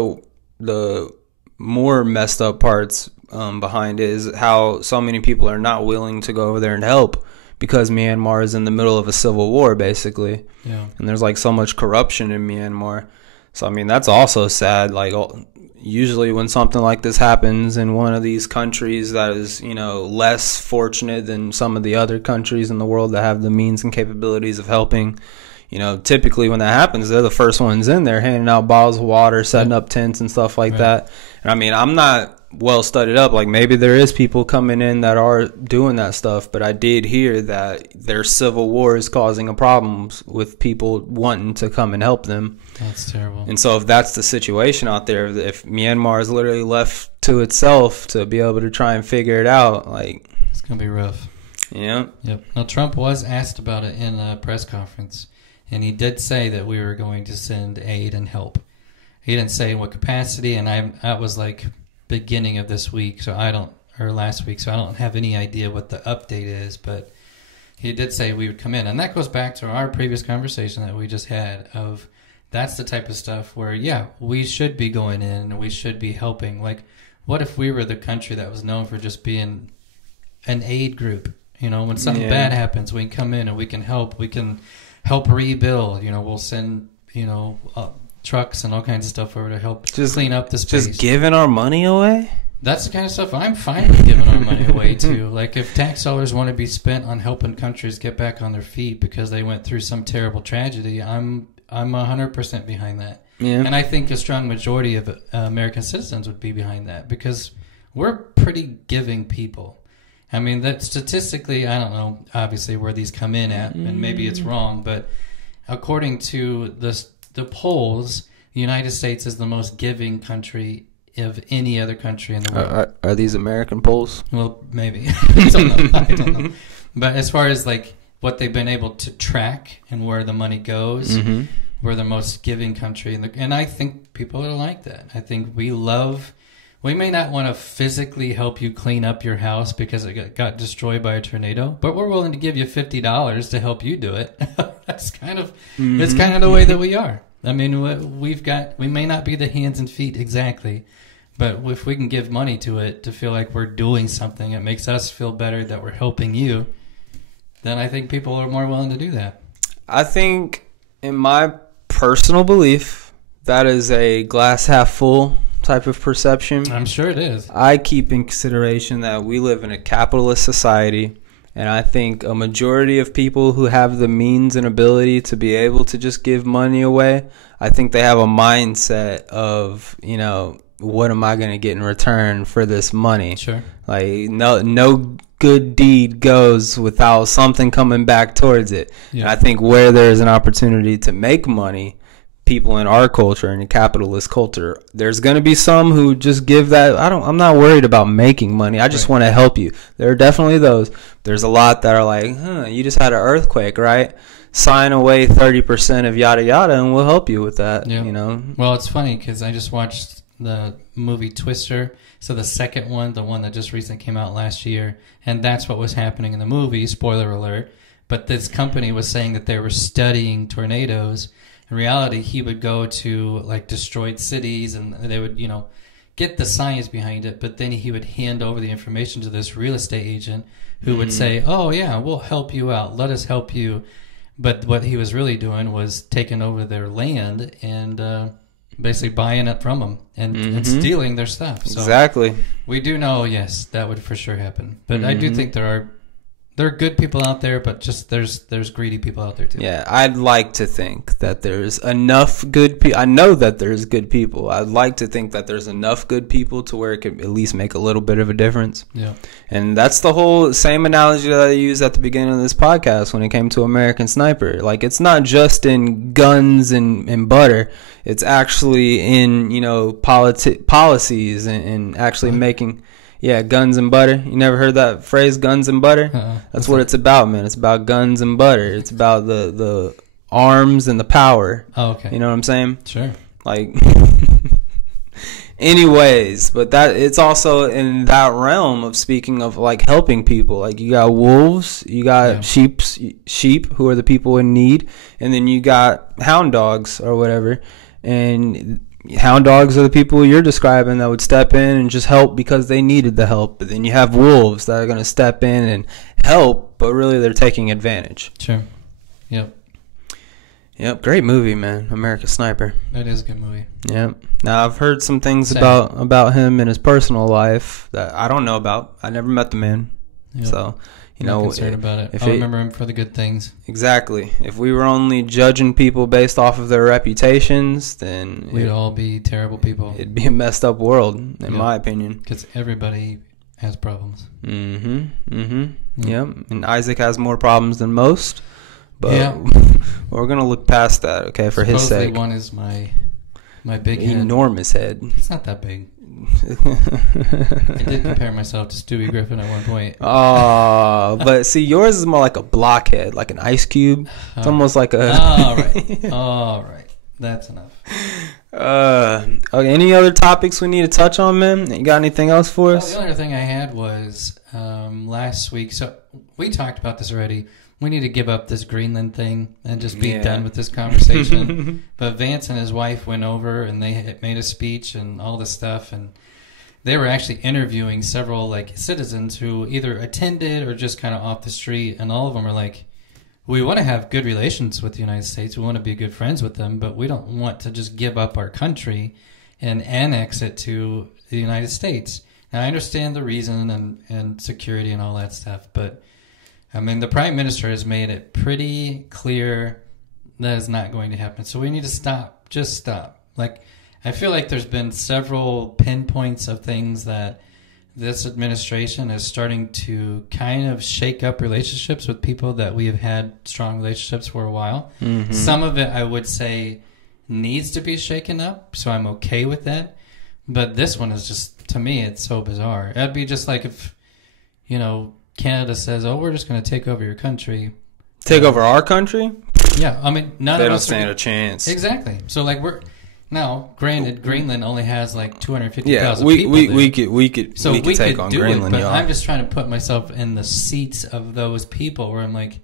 the more messed up parts behind it is how so many people are not willing to go over there and help because Myanmar is in the middle of a civil war, basically. Yeah. And there's like so much corruption in Myanmar. So I mean, that's also sad. Like usually when something like this happens in one of these countries that is, less fortunate than some of the other countries in the world that have the means and capabilities of helping, typically when that happens, they're the first ones in there handing out bottles of water, setting up tents and stuff like that. And I mean, I'm not well studied up. Like maybe there is people coming in that are doing that stuff, but I did hear that their civil war is causing a problems with people wanting to come and help them. That's terrible. And so if that's the situation out there, if Myanmar is literally left to itself to be able to try and figure it out, like it's gonna be rough. Yeah. Yep. Now Trump was asked about it in a press conference, and he did say that we were going to send aid and help. He didn't say in what capacity, and that was like beginning of this week, last week, so I don't have any idea what the update is, but he did say we would come in. And that goes back to our previous conversation that we just had of that's the type of stuff where, we should be going in and we should be helping. Like, what if we were the country that was known for just being an aid group? When something bad happens, we can come in and we can help. We can help rebuild. We'll send, trucks and all kinds of stuff over to help clean up the space. Just giving our money away? That's the kind of stuff I'm fine with giving our money away to. Like if tax dollars want to be spent on helping countries get back on their feet because they went through some terrible tragedy, I'm 100% behind that. Yeah. And I think a strong majority of American citizens would be behind that because we're pretty giving people. I mean, that statistically, I don't know, obviously, where these come in at, and maybe it's wrong, but according to the polls, the United States is the most giving country of any other country in the world. Are these American polls? Well, maybe. I don't know. But as far as like what they've been able to track and where the money goes, we're the most giving country. And I think people are like that. I think we may not want to physically help you clean up your house because it got destroyed by a tornado, but we're willing to give you $50 to help you do it. That's it's kind of the way that we are. I mean, we may not be the hands and feet exactly, but if we can give money to it to feel like we're doing something, it makes us feel better that we're helping you, then I think people are more willing to do that. I think, in my personal belief, that is a glass half full type of perception. I'm sure it is. I keep in consideration that we live in a capitalist society, And I think a majority of people who have the means and ability to be able to just give money away, I think they have a mindset of, what am I going to get in return for this money? Sure. Like, no good deed goes without something coming back towards it. Yeah. And I think where there's an opportunity to make money, people in our culture and the capitalist culture, there's going to be some who just give that. I'm not worried about making money. I just want to help you. There are definitely those. There's a lot that are like, you just had an earthquake, right? Sign away 30% of yada yada and we'll help you with that. Yeah. Well, it's funny because I just watched the movie Twister. So the second one, the one that just recently came out last year, and that's what was happening in the movie, spoiler alert. But this company was saying that they were studying tornadoes. In reality, he would go to like destroyed cities and they would, get the science behind it, but then he would hand over the information to this real estate agent who would say, oh yeah, we'll help you out. Let us help you. But what he was really doing was taking over their land and basically buying it from them and stealing their stuff. So exactly. We do know, yes, that would for sure happen. But I do think there are good people out there, but just there's greedy people out there too. Yeah, I'd like to think that there's enough good people. I know that there's good people. I'd like to think that there's enough good people to where it could at least make a little bit of a difference. Yeah. And that's the whole same analogy that I used at the beginning of this podcast when it came to American Sniper. Like, it's not just in guns and butter. It's actually in, policies and actually making... Yeah, guns and butter. You never heard that phrase, guns and butter? That's what it's about, man. It's about guns and butter. It's about the arms and the power. Oh, okay. You know what I'm saying? Sure. Like, anyways, but that it's also in that realm of speaking of like helping people. Like, you got wolves, you got sheep who are the people in need, and then you got hound dogs or whatever, and hound dogs are the people you're describing that would step in and just help because they needed the help. But then you have wolves that are going to step in and help, but really they're taking advantage. Sure. Yep. Great movie, man. American Sniper. That is a good movie. Yep. Now, I've heard some things about him in his personal life that I don't know about. I never met the man. Yep. So, I'm concerned about it. I remember him for the good things. Exactly. If we were only judging people based off of their reputations, then we'd all be terrible people. It'd be a messed up world, in my opinion. Because everybody has problems. Yep. And Isaac has more problems than most. But we're gonna look past that, okay, for his sake. One is my big head. Enormous head. It's not that big. I did compare myself to Stewie Griffin at one point. Oh, but see, yours is more like a blockhead, like an ice cube. It's almost like a... All right. That's enough. Okay, any other topics we need to touch on, man? You got anything else for us? The other thing I had was last week. So we talked about this already. We need to give up this Greenland thing and just be done with this conversation. But Vance and his wife went over and they made a speech and all this stuff. And they were actually interviewing several citizens who either attended or just kind of off the street. And all of them are like, we want to have good relations with the United States. We want to be good friends with them. But we don't want to just give up our country and annex it to the United States. Now, I understand the reason and security and all that stuff. But I mean, the Prime Minister has made it pretty clear that is not going to happen. So we need to stop. Just stop. I feel like there's been several pinpoints of things that this administration is starting to kind of shake up relationships with people that we have had strong relationships for a while. Mm-hmm. Some of it, I would say, needs to be shaken up, so I'm okay with that. But this one is just, to me, it's so bizarre. It'd be just like if, Canada says, "Oh, we're just going to take over your country." Take over our country? Yeah, I mean, none they of don't us stand a chance. Exactly. So, granted, Greenland only has 250,000 people. We could take on Greenland, but I'm just trying to put myself in the seats of those people where I'm like,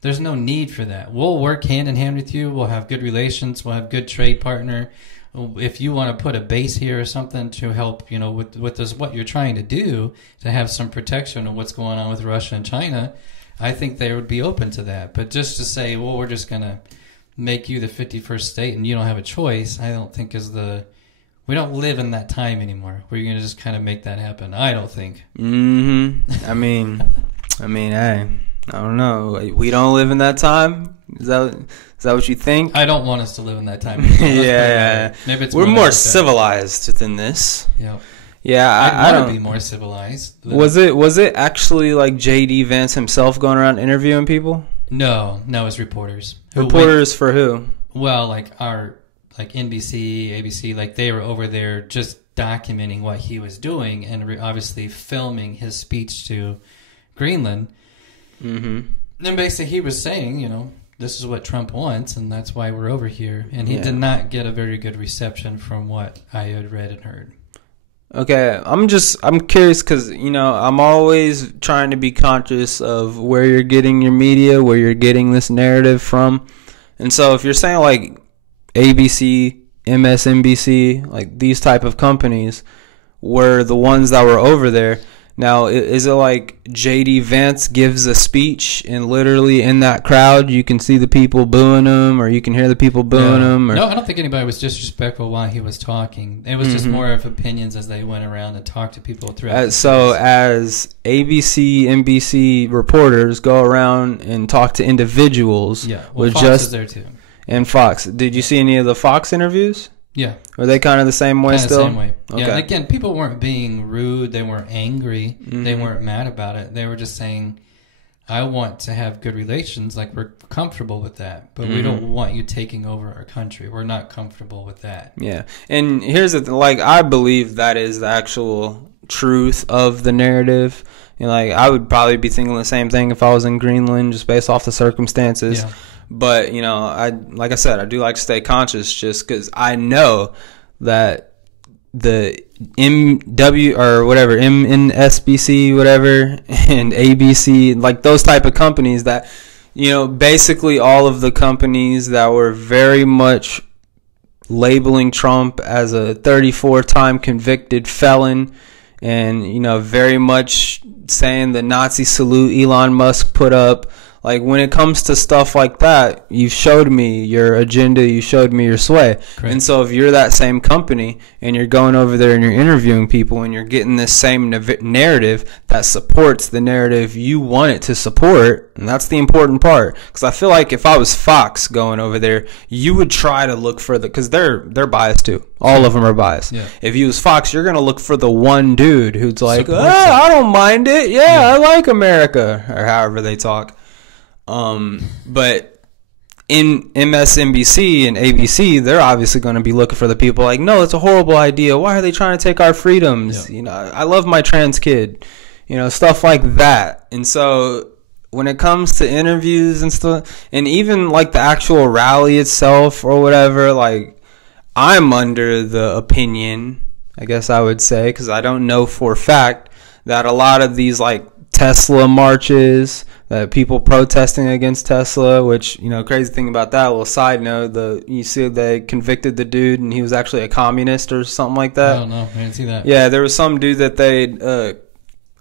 there's no need for that. We'll work hand in hand with you. We'll have good relations. We'll have good trade partner. If you want to put a base here or something to help, with this, what you're trying to do, to have some protection of what's going on with Russia and China, I think they would be open to that. But just to say, well, we're just going to make you the 51st state and you don't have a choice, I don't think we don't live in that time anymore where you're going to just kind of make that happen. I don't think. I mean, I mean, hey, I don't know. We don't live in that time. Is that what you think? I don't want us to live in that time. Yeah. Maybe it's we're more civilized civilized than this. Yeah. Yeah, I want to be more civilized. Was it actually like J.D. Vance himself going around interviewing people? No, it's reporters. Reporters for who? Well, like NBC, ABC, like they were over there just documenting what he was doing and obviously filming his speech to Greenland. Mm-hmm. Then basically he was saying, this is what Trump wants, and that's why we're over here. And he did not get a very good reception from what I had read and heard. Okay, I'm curious because, I'm always trying to be conscious of where you're getting your media, where you're getting this narrative from. And so if you're saying like ABC, MSNBC, like these type of companies were the ones that were over there. Now, is it like J.D. Vance gives a speech and literally in that crowd you can see the people booing him or you can hear the people booing him? Or? No, I don't think anybody was disrespectful while he was talking. It was just more of opinions as they went around and talked to people throughout. So as ABC, NBC reporters go around and talk to individuals. Yeah, well, Fox is there too. And Fox. Did you see any of the Fox interviews? Yeah. Were they kind of the same way still? The same way. Okay. Yeah, and again, people weren't being rude. They weren't angry. Mm-hmm. They weren't mad about it. They were just saying, I want to have good relations. Like, we're comfortable with that. But we don't want you taking over our country. We're not comfortable with that. Yeah. And here's the thing. Like, I believe that is the actual truth of the narrative. Like, I would probably be thinking the same thing if I was in Greenland, just based off the circumstances. Yeah. But, like I said, I do like to stay conscious just because I know that the MW or whatever, MNSBC, whatever, and ABC, like those type of companies that, basically all of the companies that were very much labeling Trump as a 34-time convicted felon and, very much saying the Nazi salute Elon Musk put up. Like, when it comes to stuff like that, you've showed me your agenda, you showed me your sway. Correct. And so if you're that same company and you're going over there and you're interviewing people and you're getting this same narrative that supports the narrative you want it to support, and that's the important part. Because I feel like if I was Fox going over there, you would try to look for because they're biased too. All of them are biased. Yeah. If you was Fox, you're going to look for the one dude who's like, I don't mind it. Yeah, I like America, or however they talk. But in MSNBC and ABC, they're obviously going to be looking for the people like, no, it's a horrible idea. Why are they trying to take our freedoms? Yeah. I love my trans kid, stuff like that. And so when it comes to interviews and stuff, and even like the actual rally itself or whatever, like I'm under the opinion, I guess I would say, because I don't know for a fact that a lot of these like Tesla marches, people protesting against Tesla, which, crazy thing about that, little side note, you see they convicted the dude and he was actually a communist or something like that. I don't know. I didn't see that. Yeah, there was some dude that they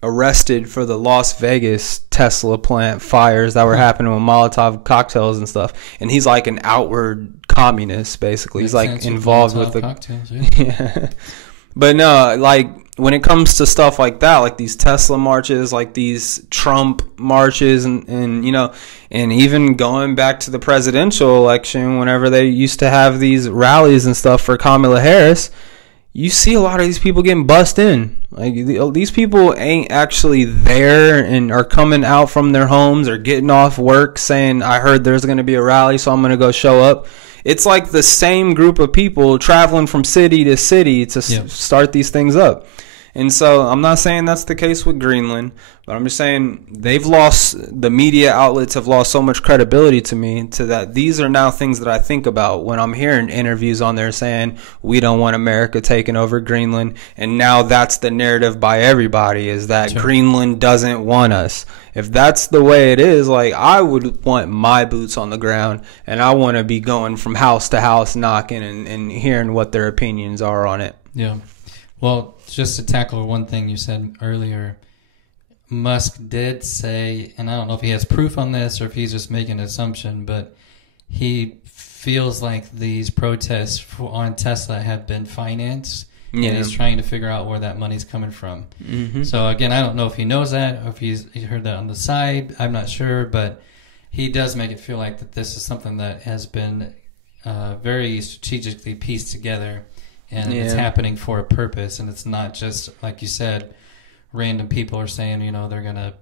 arrested for the Las Vegas Tesla plant fires that were happening with Molotov cocktails and stuff. And he's like an outward communist, basically. He's like involved with the cocktails, yeah. But no, like when it comes to stuff like that, like these Tesla marches, like these Trump marches, and and even going back to the presidential election, whenever they used to have these rallies and stuff for Kamala Harris, you see a lot of these people getting bussed in. Like these people ain't actually there and are coming out from their homes or getting off work saying, I heard there's going to be a rally, so I'm going to go show up. It's like the same group of people traveling from city to city to start these things up. And so I'm not saying that's the case with Greenland, but I'm just saying the media outlets have lost so much credibility to me to that these are now things that I think about when I'm hearing interviews on there saying we don't want America taking over Greenland. And now that's the narrative by everybody is that Greenland doesn't want us. If that's the way it is, like I would want my boots on the ground and I want to be going from house to house knocking and hearing what their opinions are on it. Yeah. Well, just to tackle one thing you said earlier, Musk did say, and I don't know if he has proof on this or if he's just making an assumption, but he feels like these protests on Tesla have been financed and he's trying to figure out where that money's coming from. So again, I don't know if he knows that or if he's heard that on the side. I'm not sure, but he does make it feel like that this is something that has been very strategically pieced together, and it's happening for a purpose, and it's not just, like you said, random people are saying, they're gonna,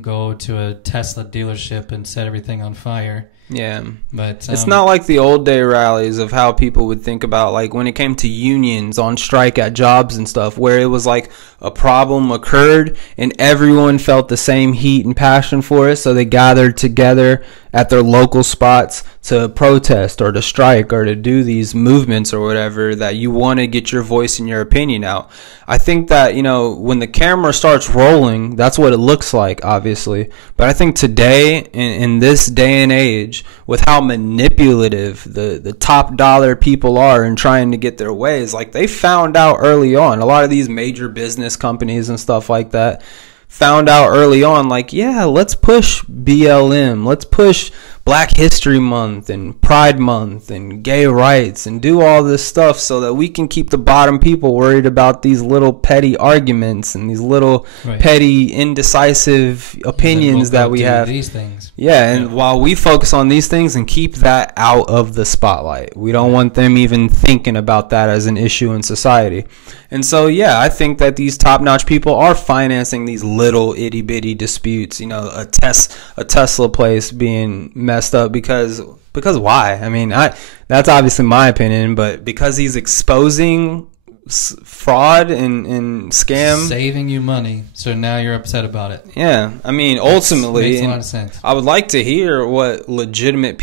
go to a Tesla dealership and set everything on fire. Yeah, but it's not like the old day rallies of how people would think about, like, when it came to unions on strike at jobs and stuff, where it was like a problem occurred and everyone felt the same heat and passion for it, so they gathered together at their local spots to protest or to strike or to do these movements or whatever, that you want to get your voice and your opinion out. I think that, when the camera starts rolling, that's what it looks like, obviously. But I think today, in this day and age, with how manipulative the top dollar people are in trying to get their ways, like, they found out early on, a lot of these major business companies and stuff like that found out early on, like, yeah, let's push BLM, let's push Black History Month and Pride Month and gay rights and do all this stuff so that we can keep the bottom people worried about these little petty arguments and these little petty indecisive opinions that we have. These things. Yeah, and while we focus on these things and keep that out of the spotlight, we don't want them even thinking about that as an issue in society. And so, yeah, I think that these top-notch people are financing these little itty-bitty disputes, a Tesla place being messed up because why? I mean, that's obviously my opinion, but because he's exposing fraud and scam, saving you money, so now you're upset about it. Yeah, I mean, ultimately, makes a lot of sense. I would like to hear what legitimate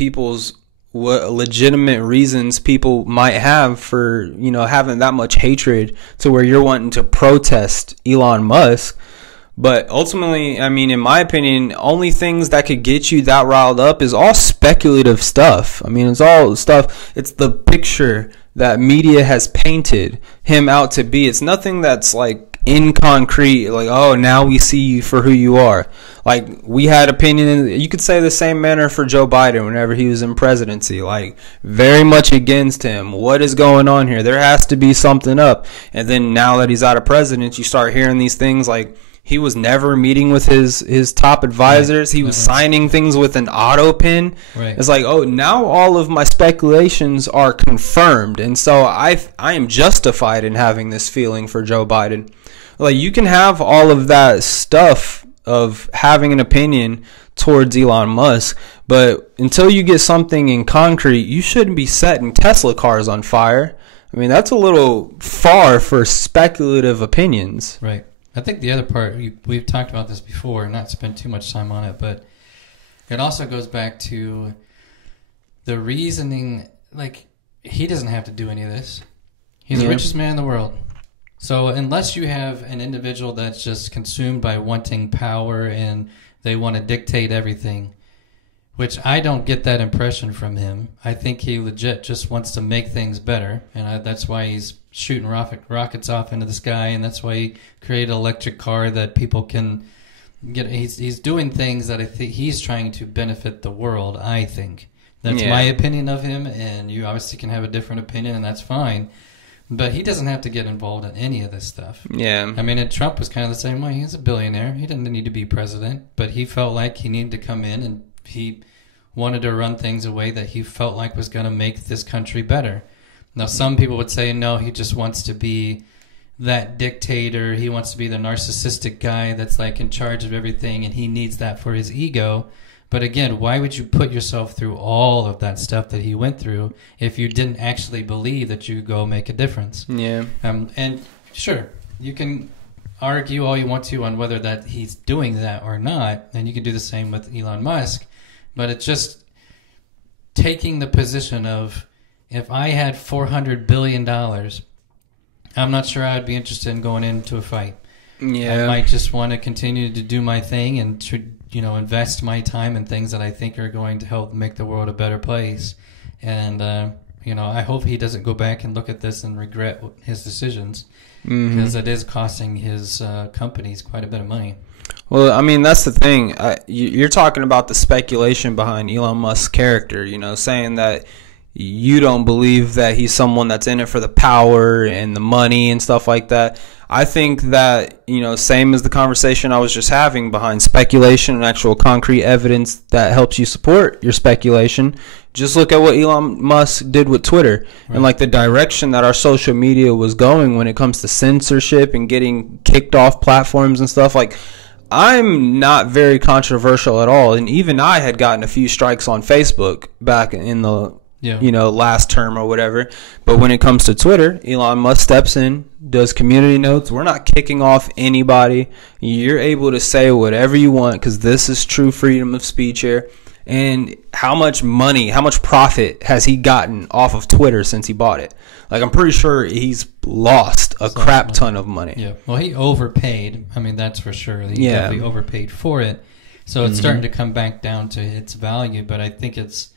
reasons people might have for, having that much hatred to where you're wanting to protest Elon Musk. But ultimately, I mean, in my opinion, only things that could get you that riled up is all speculative stuff. I mean, it's all stuff. It's the picture that media has painted him out to be. It's nothing that's like in concrete, like, oh, now we see you for who you are. Like, we had opinion, you could say the same manner for Joe Biden whenever he was in presidency, like, very much against him. What is going on here? There has to be something up. And then now that he's out of president, you start hearing these things like, he was never meeting with his top advisors. He was signing things with an auto pen. Right. It's like, oh, now all of my speculations are confirmed. And so I am justified in having this feeling for Joe Biden. Like, you can have all of that stuff of having an opinion towards Elon Musk, but until you get something in concrete, you shouldn't be setting Tesla cars on fire. I mean, that's a little far for speculative opinions. Right. I think the other part, we've talked about this before, not spent too much time on it, but it also goes back to the reasoning. Like, he doesn't have to do any of this. He's the richest man in the world. So unless you have an individual that's just consumed by wanting power and they want to dictate everything, which I don't get that impression from him. I think he legit just wants to make things better, and that's why he's shooting rockets off into the sky, and that's why he created an electric car that people can get. He's doing things that I think he's trying to benefit the world, I think. That's my opinion of him, and you obviously can have a different opinion, and that's fine. But he doesn't have to get involved in any of this stuff. Yeah. I mean, and Trump was kind of the same way. He's a billionaire. He didn't need to be president, but he felt like he needed to come in, and he wanted to run things a way that he felt like was going to make this country better. Now, some people would say, no, he just wants to be that dictator. He wants to be the narcissistic guy that's like in charge of everything, and he needs that for his ego. But again, why would you put yourself through all of that stuff that he went through if you didn't actually believe that you could go make a difference? Yeah. And sure, you can argue all you want to on whether that he's doing that or not, and you can do the same with Elon Musk. But it's just taking the position of, if I had $400 billion, I'm not sure I'd be interested in going into a fight. Yeah. I might just want to continue to do my thing and to, invest my time in things that I think are going to help make the world a better place. And, I hope he doesn't go back and look at this and regret his decisions, because it is costing his companies quite a bit of money. Well, I mean, that's the thing. You're talking about the speculation behind Elon Musk's character, saying that you don't believe that he's someone that's in it for the power and the money and stuff like that. I think that, same as the conversation I was just having behind speculation and actual concrete evidence that helps you support your speculation. Just look at what Elon Musk did with Twitter, right, and like the direction that our social media was going when it comes to censorship and getting kicked off platforms and stuff. Like, I'm not very controversial at all. And even I had gotten a few strikes on Facebook back in the last term or whatever. But when it comes to Twitter, Elon Musk steps in, does community notes. We're not kicking off anybody. You're able to say whatever you want because this is true freedom of speech here. And how much money, how much profit has he gotten off of Twitter since he bought it? Like, I'm pretty sure he's lost a crap ton of money. Yeah. Well, he overpaid. I mean, that's for sure. He definitely overpaid for it. So it's starting to come back down to its value, but I think it's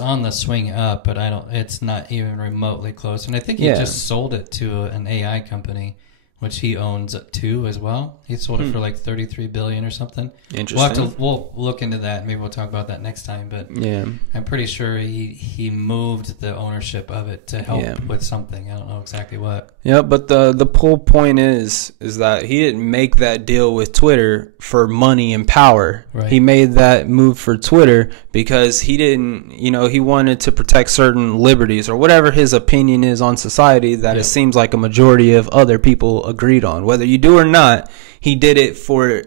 on the swing up, but it's not even remotely close. And I think he just sold it to an AI company, which he owns too as well. He sold it for like $33 billion or something. Interesting. We'll look into that. Maybe we'll talk about that next time. But I'm pretty sure he moved the ownership of it to help with something. I don't know exactly what. Yeah, but the whole point is that he didn't make that deal with Twitter for money and power. Right. He made that move for Twitter because he didn't, he wanted to protect certain liberties or whatever his opinion is on society that it seems like a majority of other people agreed on. Whether you do or not, he did it for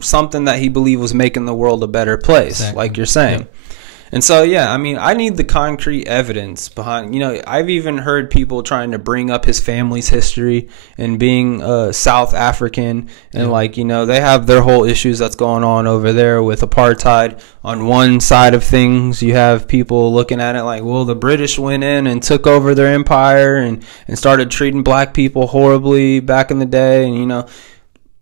something that he believed was making the world a better place, like you're saying. Yeah. And so, I need the concrete evidence behind, I've even heard people trying to bring up his family's history and being South African. And they have their whole issues that's going on over there with apartheid. On one side of things, you have people looking at it like, well, the British went in and took over their empire and started treating black people horribly back in the day. And,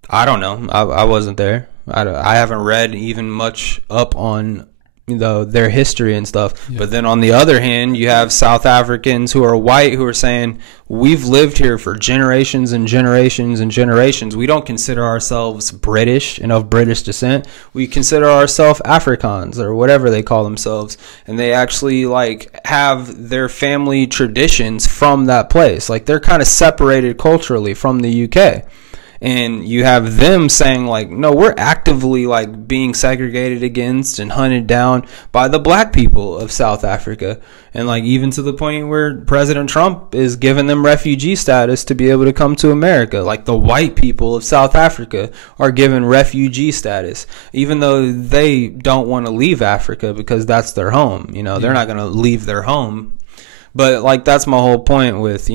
I don't know. I wasn't there. I haven't read even much up on their history and stuff. But then on the other hand, you have South Africans who are white who are saying, we've lived here for generations and generations and generations. We don't consider ourselves British and of British descent. We consider ourselves Afrikaans or whatever they call themselves. And they actually have their family traditions from that place. Like, they're kind of separated culturally from the UK. And you have them saying, no, we're actively, being segregated against and hunted down by the black people of South Africa. And, even to the point where President Trump is giving them refugee status to be able to come to America. The white people of South Africa are given refugee status, even though they don't want to leave Africa because that's their home. They're not going to leave their home. But, that's my whole point with,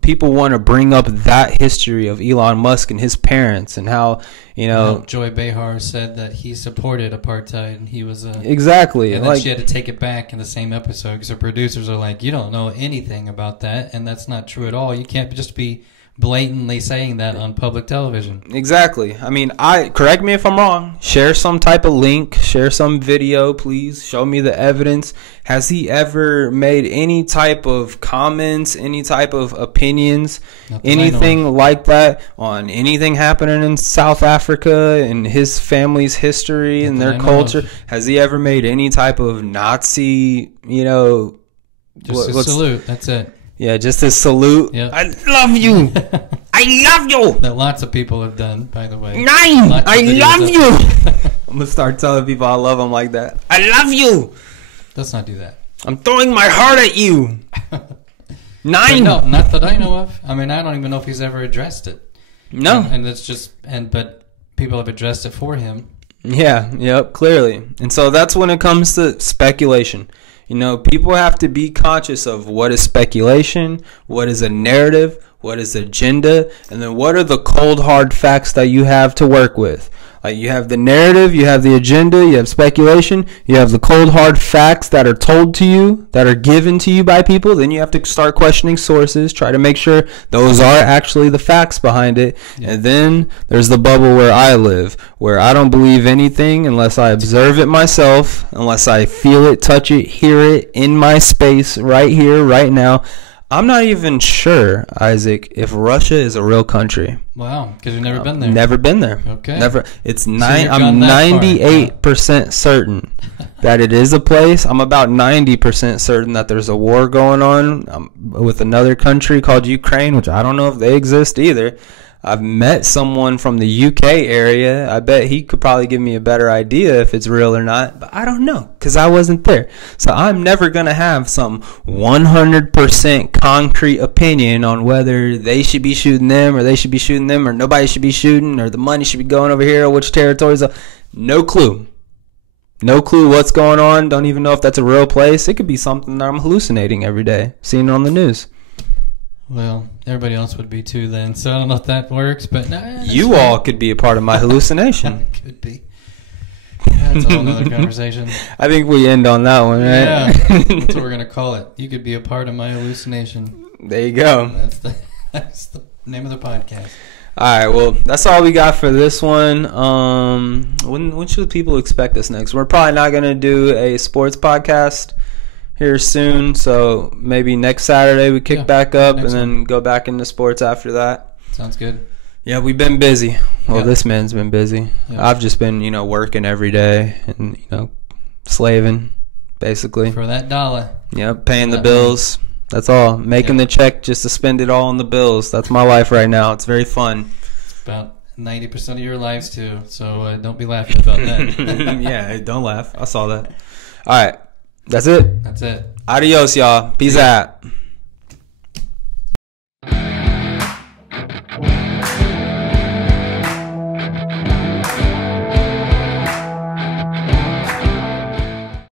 people want to bring up that history of Elon Musk and his parents and how, Joy Behar said that he supported apartheid and he was exactly. And then she had to take it back in the same episode because the producers are like, you don't know anything about that, and that's not true at all. You can't just be blatantly saying that on public television. Exactly. I mean, correct me if I'm wrong. Share some type of link. Share some video, please. Show me the evidence. Has he ever made any type of comments, any type of opinions, anything like that on anything happening in South Africa and his family's history and their culture? Has he ever made any type of Nazi, just a salute. That's it. Yeah, just a salute. Yep. I love you. I love you. That lots of people have done, by the way. I love you. I'm going to start telling people I love them like that. I love you. Let's not do that. I'm throwing my heart at you. 9. No, not that I know of. I mean, I don't even know if he's ever addressed it. No. And it's just, but people have addressed it for him. Yeah, yep, clearly. And so that's when it comes to speculation. People have to be conscious of what is speculation, what is a narrative, what is agenda, and then what are the cold, hard facts that you have to work with. You have the narrative, you have the agenda, you have speculation, you have the cold, hard facts that are told to you, that are given to you by people. Then you have to start questioning sources, try to make sure those are actually the facts behind it. Yeah. And then there's the bubble where I live, where I don't believe anything unless I observe it myself, unless I feel it, touch it, hear it in my space right here, right now. I'm not even sure, Isaac, if Russia is a real country. Wow, because you've never been there. Never been there. Okay. Never. It's So I'm 98% certain that it is a place. I'm about 90% certain that there's a war going on with another country called Ukraine, which I don't know if they exist either. I've met someone from the UK area. I bet he could probably give me a better idea if it's real or not, but I don't know because I wasn't there. So I'm never going to have some 100% concrete opinion on whether they should be shooting them or they should be shooting them or nobody should be shooting or the money should be going over here or which territories. No clue. No clue what's going on. Don't even know if that's a real place. It could be something that I'm hallucinating every day, seeing it on the news. Well, everybody else would be too then, so I don't know if that works, but nah, you all could be a part of my hallucination. Could be. That's a whole other conversation. I think we end on that one, right? Yeah, that's what we're gonna call it. You could be a part of my hallucination. There you go. That's the name of the podcast. All right, well, that's all we got for this one. When should people expect us next? We're probably not gonna do a sports podcast here soon, so maybe next Saturday we kick back up and then go back into sports after that. Sounds good. Yeah, we've been busy. Well, this man's been busy. Yeah. I've just been, working every day and, slaving, basically. For that dollar. Yep, paying the bills. Money. That's all. Making the check just to spend it all on the bills. That's my life right now. It's very fun. It's about 90% of your lives, too, so don't be laughing about that. Yeah, don't laugh. I saw that. All right. That's it. That's it. Adios, y'all. Peace out.